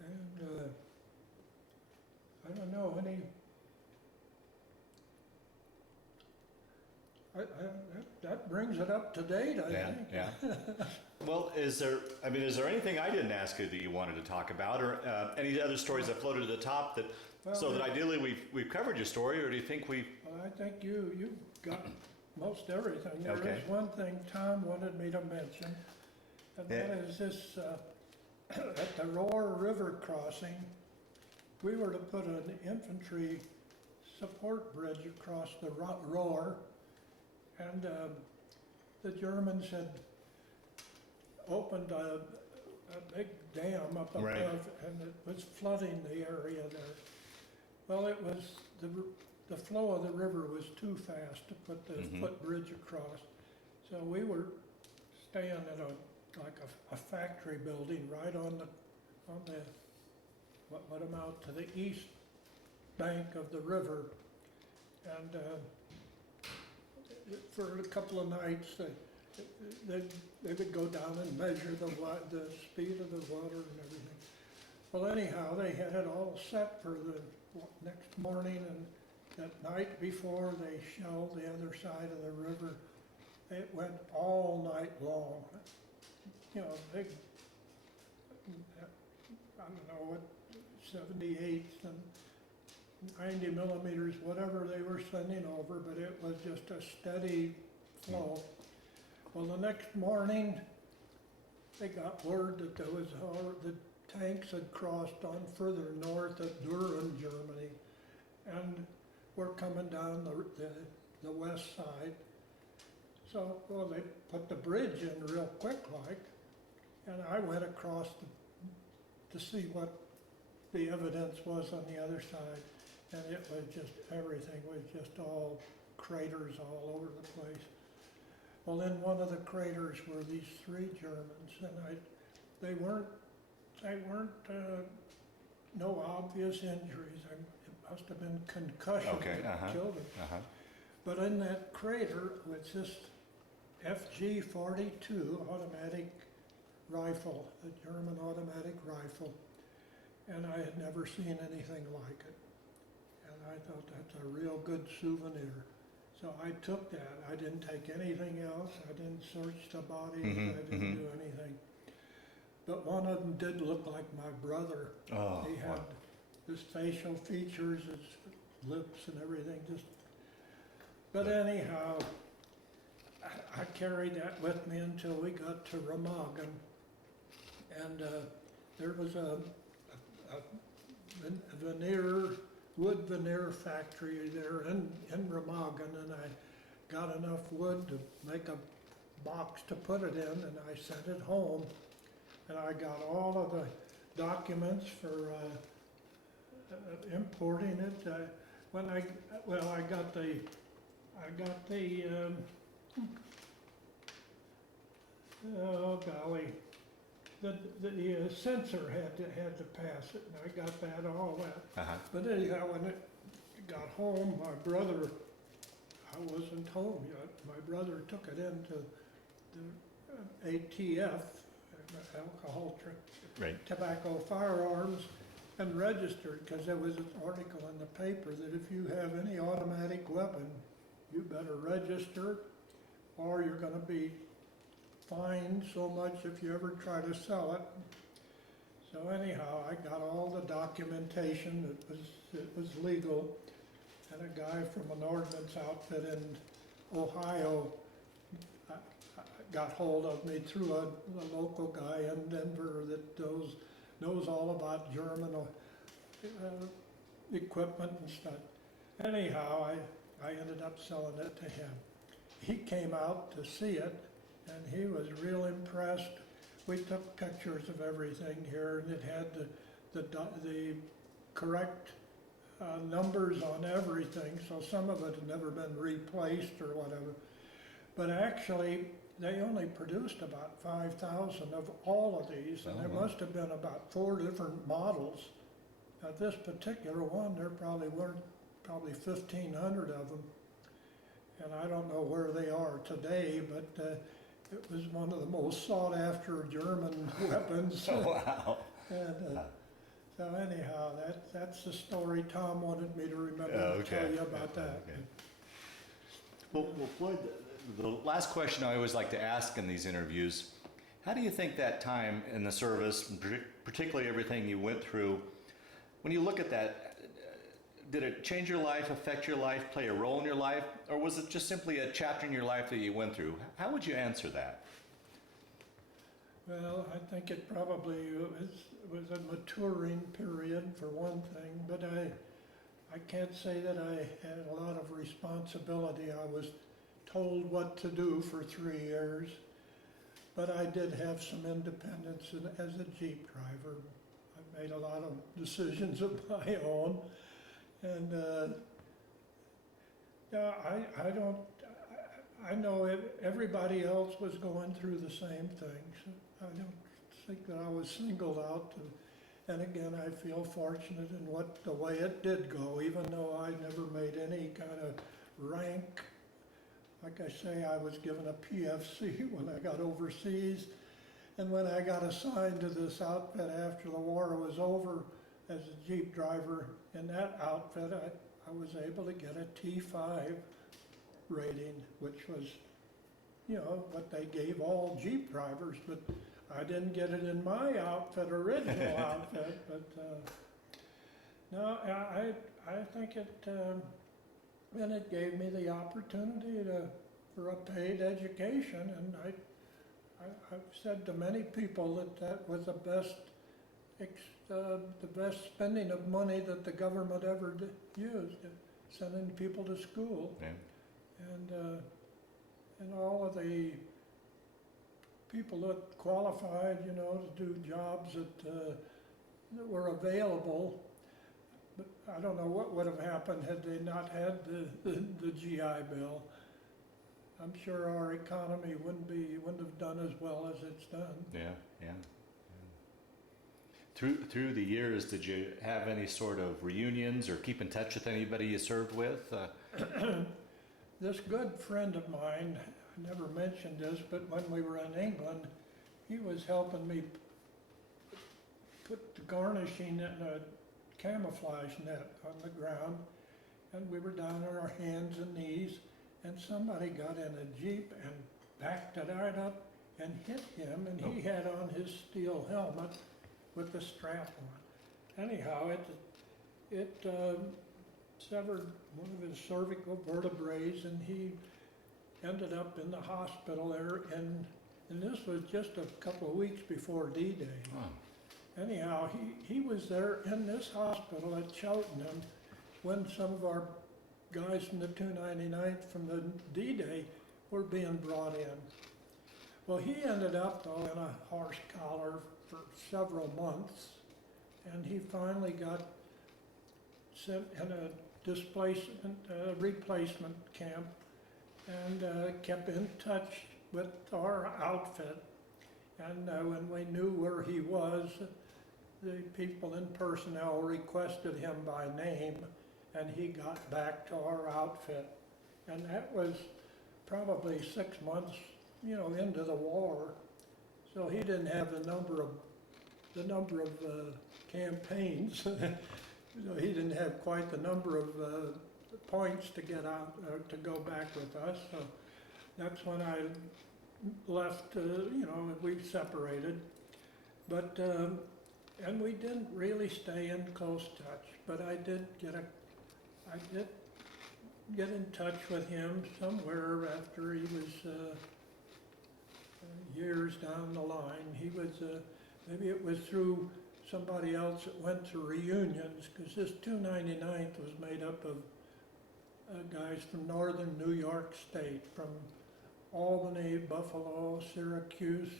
And I don't know any. That brings it up to date, I think. Yeah. Well, is there anything I didn't ask you that you wanted to talk about, or any other stories that floated to the top that, Well, so that ideally we've covered your story, or do you think we've, Well, I think you've got most everything. There Okay. is one thing Tom wanted me to mention, and that Yeah. is this, at the Roar River crossing, we were to put an infantry support bridge across the Roar, and the Germans had opened a big dam up above, Right. and it was flooding the area there. Well, it was, the flow of the river was too fast to put the footbridge across. So we were staying at a factory building right on the, what would amount to the east bank of the river. And for a couple of nights, they would go down and measure the speed of the water and everything. Well, anyhow, they had it all set for the next morning, and that night before they shelled the other side of the river. It went all night long. You know, big, I don't know what, 78s and 90 millimeters, whatever they were sending over, but it was just a steady flow. Well, the next morning, they got word that the tanks had crossed on further north at Düren, Germany, and were coming down the west side. So, well, they put the bridge in real quick like, and I went across to see what the evidence was on the other side, and it was just, everything was just all craters all over the place. Well, in one of the craters were these 3 Germans, and they weren't no obvious injuries. It must have been concussion that killed them. But in that crater was this FG-42 automatic rifle, a German automatic rifle, and I had never seen anything like it. And I thought, that's a real good souvenir. So I took that. I didn't take anything else. I didn't search the bodies. I didn't do anything. But one of them did look like my brother. Oh, He had his facial features, his lips and everything. But anyhow, carried that with me until we got to Remagen. And there was a wood veneer factory there in Remagen, and I got enough wood to make a box to put it in, and I sent it home. And I got all of the documents for importing it. I got the oh golly, the censor had to pass it, and I got that, all that. Uh-huh. But anyhow, when it got home, my brother, I wasn't home yet, my brother took it into the ATF, alcohol, Right. tobacco, firearms, and registered, because there was an article in the paper that if you have any automatic weapon, you better register, or you're gonna be fined so much if you ever try to sell it. So anyhow, I got all the documentation that was legal, and a guy from an ordnance outfit in Ohio got hold of me through a local guy in Denver that knows all about German equipment and stuff. Anyhow, I ended up selling it to him. He came out to see it, and he was real impressed. We took pictures of everything here, and it had the correct numbers on everything, so some of it had never been replaced or whatever. But actually, they only produced about 5,000 of all of these, and there must have been about 4 different models. This particular one, there probably weren't 1,500 of them. And I don't know where they are today, but it was one of the most sought after German weapons. Oh, wow. And so anyhow, that's the story Tom wanted me to remember to Okay. tell you about that. Okay. Well, Floyd, the last question I always like to ask in these interviews, how do you think that time in the service, particularly everything you went through, when you look at that, did it change your life, affect your life, play a role in your life, or was it just simply a chapter in your life that you went through? How would you answer that? Well, I think it probably was a maturing period for one thing, but I can't say that I had a lot of responsibility. I was told what to do for 3 years, but I did have some independence as a Jeep driver. I made a lot of decisions of my own, and I know everybody else was going through the same things. I don't think that I was singled out to, and again, I feel fortunate in the way it did go, even though I never made any kind of rank. Like I say, I was given a PFC when I got overseas, and when I got assigned to this outfit after the war was over as a Jeep driver in that outfit, I was able to get a T5 rating, which was, what they gave all Jeep drivers, but I didn't get it in my outfit, original outfit, but no, I think and it gave me the opportunity for a paid education, and I've said to many people that was the best spending of money that the government ever used, sending people to school. Yeah. And all of the people that qualified, to do jobs that were available. But I don't know what would have happened had they not had the GI Bill. I'm sure our economy wouldn't have done as well as it's done. Yeah. Through the years, did you have any sort of reunions or keep in touch with anybody you served with? This good friend of mine, I never mentioned this, but when we were in England, he was helping me put the garnishing in a camouflage net on the ground, and we were down on our hands and knees, and somebody got in a Jeep and backed it right up and hit him, and he had on his steel helmet with the strap on. Anyhow, it severed one of his cervical vertebrae, and he ended up in the hospital there, and this was just a couple of weeks before D-Day. Oh. Anyhow, he was there in this hospital at Cheltenham when some of our guys from the 299th from the D-Day were being brought in. Well, he ended up though in a horse collar for several months, and he finally got sent in a replacement camp, and kept in touch with our outfit. And when we knew where he was, the people in personnel requested him by name, and he got back to our outfit. And that was probably 6 months, into the war. So he didn't have the number of campaigns. He didn't have quite the number of points to get out, to go back with us. So that's when I left, we separated. But, and we didn't really stay in close touch, but I did get in touch with him somewhere after he was years down the line. He was, maybe it was through somebody else that went to reunions, because this 299th was made up of guys from northern New York State, from Albany, Buffalo, Syracuse,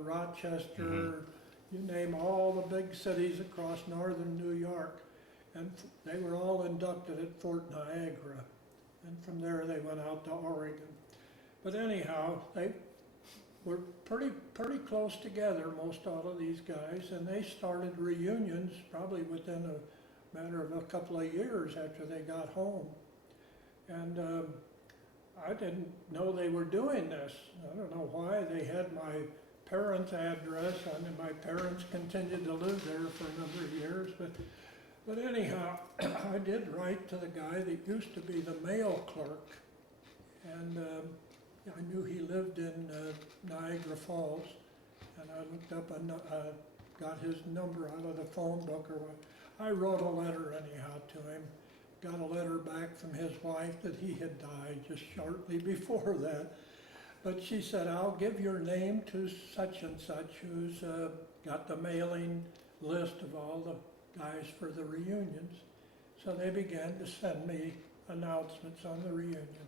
Rochester, you name all the big cities across northern New York. And they were all inducted at Fort Niagara. And from there they went out to Oregon. But anyhow, they were pretty close together, most all of these guys, and they started reunions probably within a matter of a couple of years after they got home. And I didn't know they were doing this. I don't know why. They had my parents' address, and my parents continued to live there for a number of years. But anyhow, I did write to the guy that used to be the mail clerk, and I knew he lived in Niagara Falls, and I looked up and got his number out of the phone book or what. I wrote a letter anyhow to him, got a letter back from his wife that he had died just shortly before that. But she said, I'll give your name to such and such, who's got the mailing list of all the guys for the reunions. So they began to send me announcements on the reunion.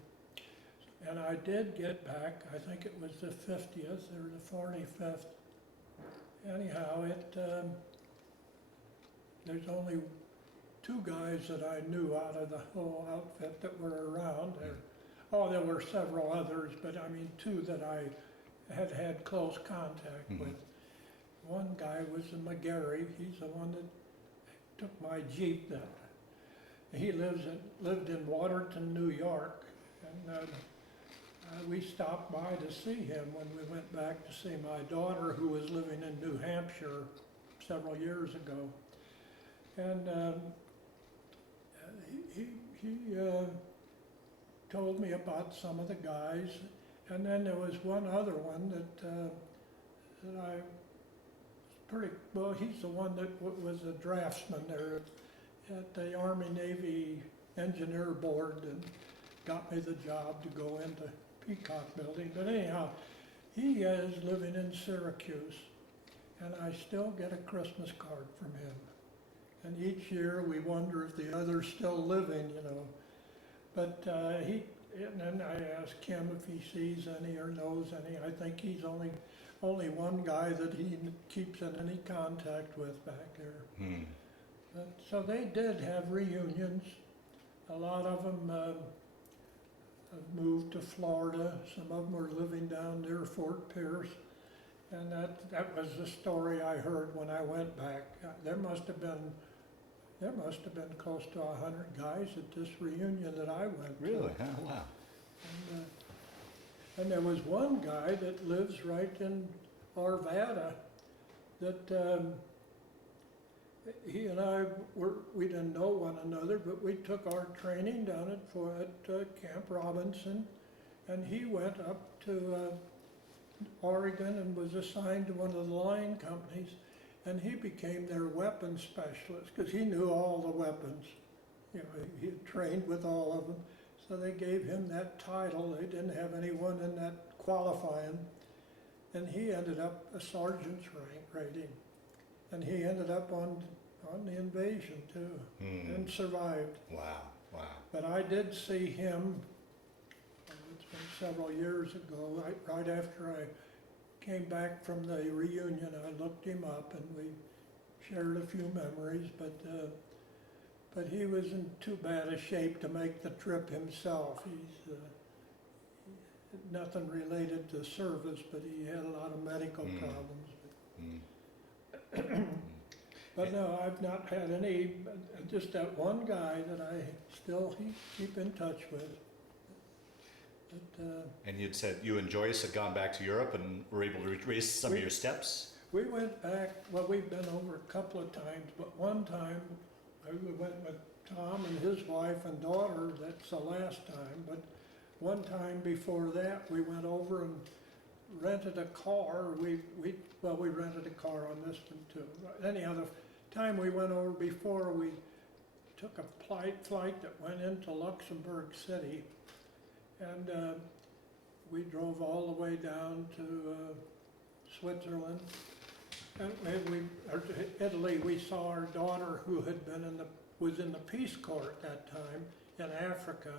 And I did get back, I think it was the 50th or the 45th. Anyhow, there's only 2 guys that I knew out of the whole outfit that were around. There were several others, but I mean 2 that I had close contact with. One guy was a McGarry. He's the one that took my Jeep. He lived in Waterton, New York, and we stopped by to see him when we went back to see my daughter, who was living in New Hampshire several years ago. And he told me about some of the guys, and then there was one other one that I pretty well. He's the one that was a draftsman there at the Army-Navy Engineer Board and got me the job to go into Peacock Building. But anyhow, he is living in Syracuse, and I still get a Christmas card from him. And each year we wonder if the other's still living, But and then I ask him if he sees any or knows any. I think he's only one guy that he keeps in any contact with back there. But, so they did have reunions. A lot of them have moved to Florida. Some of them were living down near Fort Pierce. And that was the story I heard when I went back. There must have been close to 100 guys at this reunion that I went to. Really? Oh, wow. And there was one guy that lives right in Arvada that he and I we didn't know one another, but we took our training down at Camp Robinson, and he went up to Oregon and was assigned to one of the line companies. And he became their weapons specialist because he knew all the weapons. He had trained with all of them. So they gave him that title. They didn't have anyone in that qualifying. And he ended up a sergeant's rank rating. And he ended up on the invasion too, and survived. Wow, wow. But I did see him, it's been several years ago, right after I came back from the reunion. I looked him up and we shared a few memories, but he was in too bad a shape to make the trip himself. He's nothing related to service, but he had a lot of medical problems. But no, I've not had any, just that one guy that I still keep in touch with. But, And you'd said you and Joyce had gone back to Europe and were able to retrace some of your steps? we went back, well, we've been over a couple of times, but one time I went with Tom and his wife and daughter. That's the last time. But one time before that, we went over and rented a car. We rented a car on this one too. Anyhow, the time we went over before, we took a flight that went into Luxembourg City, and we drove all the way down to Switzerland. And or to Italy. We saw our daughter, who had been was in the Peace Corps at that time in Africa.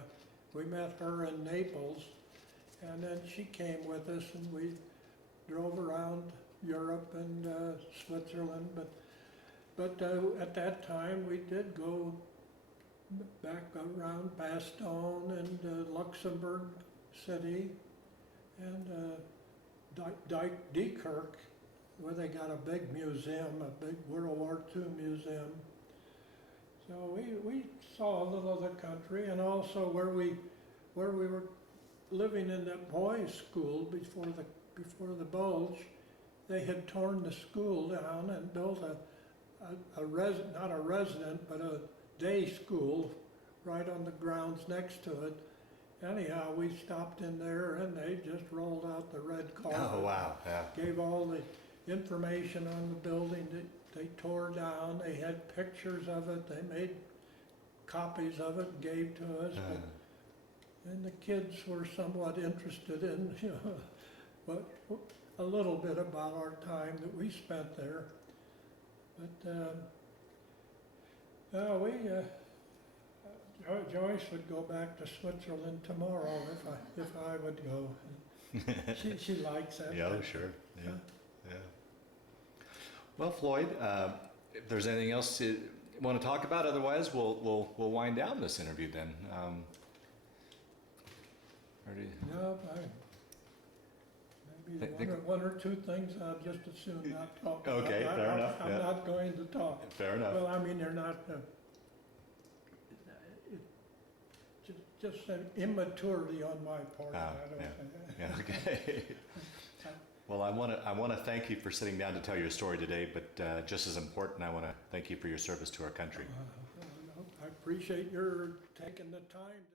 We met her in Naples, and then she came with us, and we drove around Europe and Switzerland. But at that time, we did go back around Bastogne and Luxembourg City and Diekerk, where they got a big museum, a big World War II museum. So we saw a little of the country, and also where we were living in that boys' school before the Bulge. They had torn the school down and built not a resident, but a day school right on the grounds next to it. Anyhow, we stopped in there, and they just rolled out the red carpet. Oh, wow, yeah. Gave all the information on the building that they tore down. They had pictures of it. They made copies of it and gave to us. And the kids were somewhat interested in, but a little bit about our time that we spent there. But Joyce would go back to Switzerland tomorrow if I would go. She likes that. Yeah, sure. Yeah. Yeah. Well, Floyd, if there's anything else you want to talk about, otherwise we'll wind down this interview then. No, maybe one or two things I'll just as soon not talk about. Okay, fair enough. I'm not going to talk. Fair enough. Well, I mean, they're not, just an immaturity on my part. Yeah, okay. Well, I want to thank you for sitting down to tell your story today, but just as important, I want to thank you for your service to our country. I appreciate your taking the time.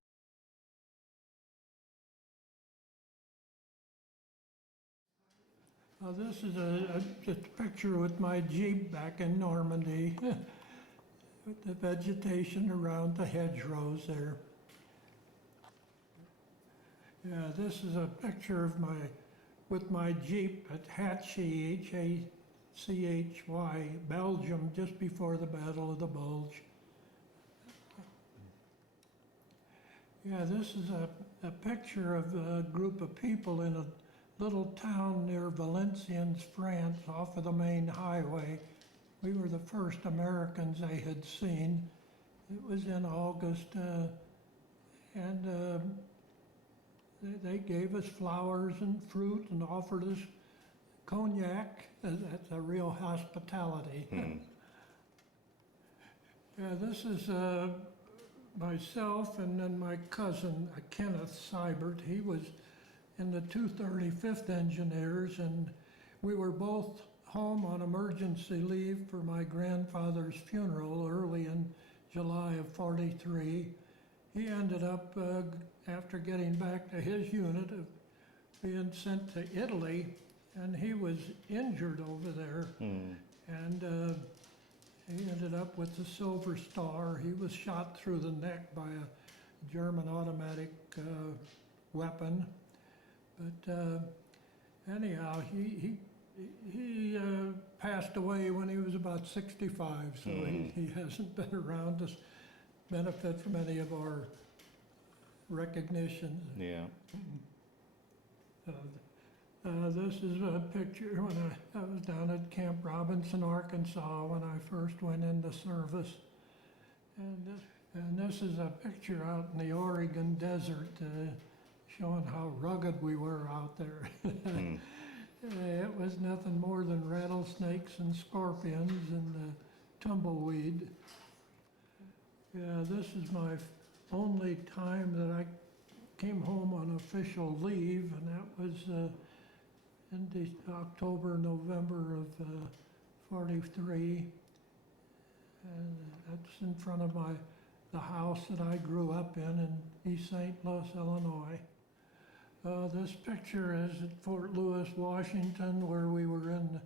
This is just a picture with my Jeep back in Normandy, with the vegetation around the hedgerows there. Yeah, this is a picture of with my Jeep at Hatchy, H-A-C-H-Y, Belgium, just before the Battle of the Bulge. Yeah, this is a picture of a group of people in a little town near Valenciennes, France, off of the main highway. We were the first Americans they had seen. It was in August, and they gave us flowers and fruit and offered us cognac. That's a real hospitality. Yeah, this is myself and then my cousin, Kenneth Seibert. He was in the 235th Engineers, and we were both home on emergency leave for my grandfather's funeral early in July of '43. He ended up, after getting back to his unit, being sent to Italy, and he was injured over there. And he ended up with the Silver Star. He was shot through the neck by a German automatic weapon. But anyhow, he passed away when he was about 65, so he hasn't been around to benefit from any of our recognition. Yeah. This is a picture when I was down at Camp Robinson, Arkansas, when I first went into service. And this is a picture out in the Oregon desert showing how rugged we were out there. It was nothing more than rattlesnakes and scorpions and tumbleweed. Yeah, this is my only time that I came home on official leave, and that was in October, November of 43. And that's in front of the house that I grew up in East St. Louis, Illinois. This picture is at Fort Lewis, Washington, where we were in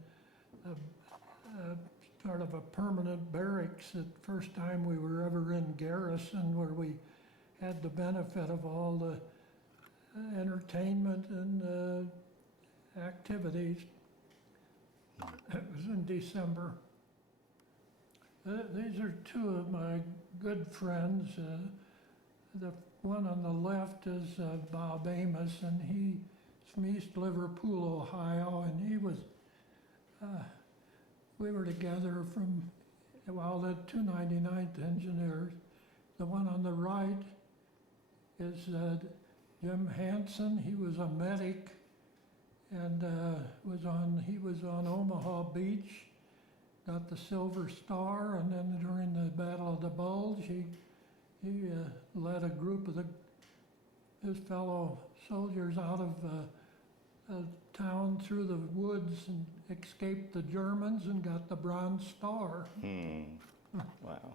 part of a permanent barracks. The first time we were ever in garrison, where we had the benefit of all the entertainment and activities. It was in December. These are two of my good friends. The one on the left is Bob Amos, and he's from East Liverpool, Ohio, and he was, we were together from, well, the 299th Engineers. The one on the right is Jim Hansen. He was a medic, and he was on Omaha Beach, got the Silver Star, and then during the Battle of the Bulge, he led a group of his fellow soldiers out of a town through the woods and escaped the Germans and got the Bronze Star. Wow.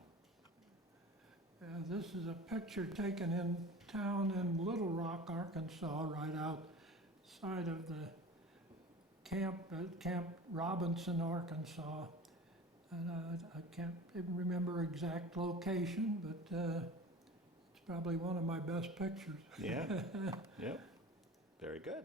This is a picture taken in town in Little Rock, Arkansas, right outside of the Camp Robinson, Arkansas. And I can't even remember exact location, but it's probably one of my best pictures. Yeah. Yep. Very good.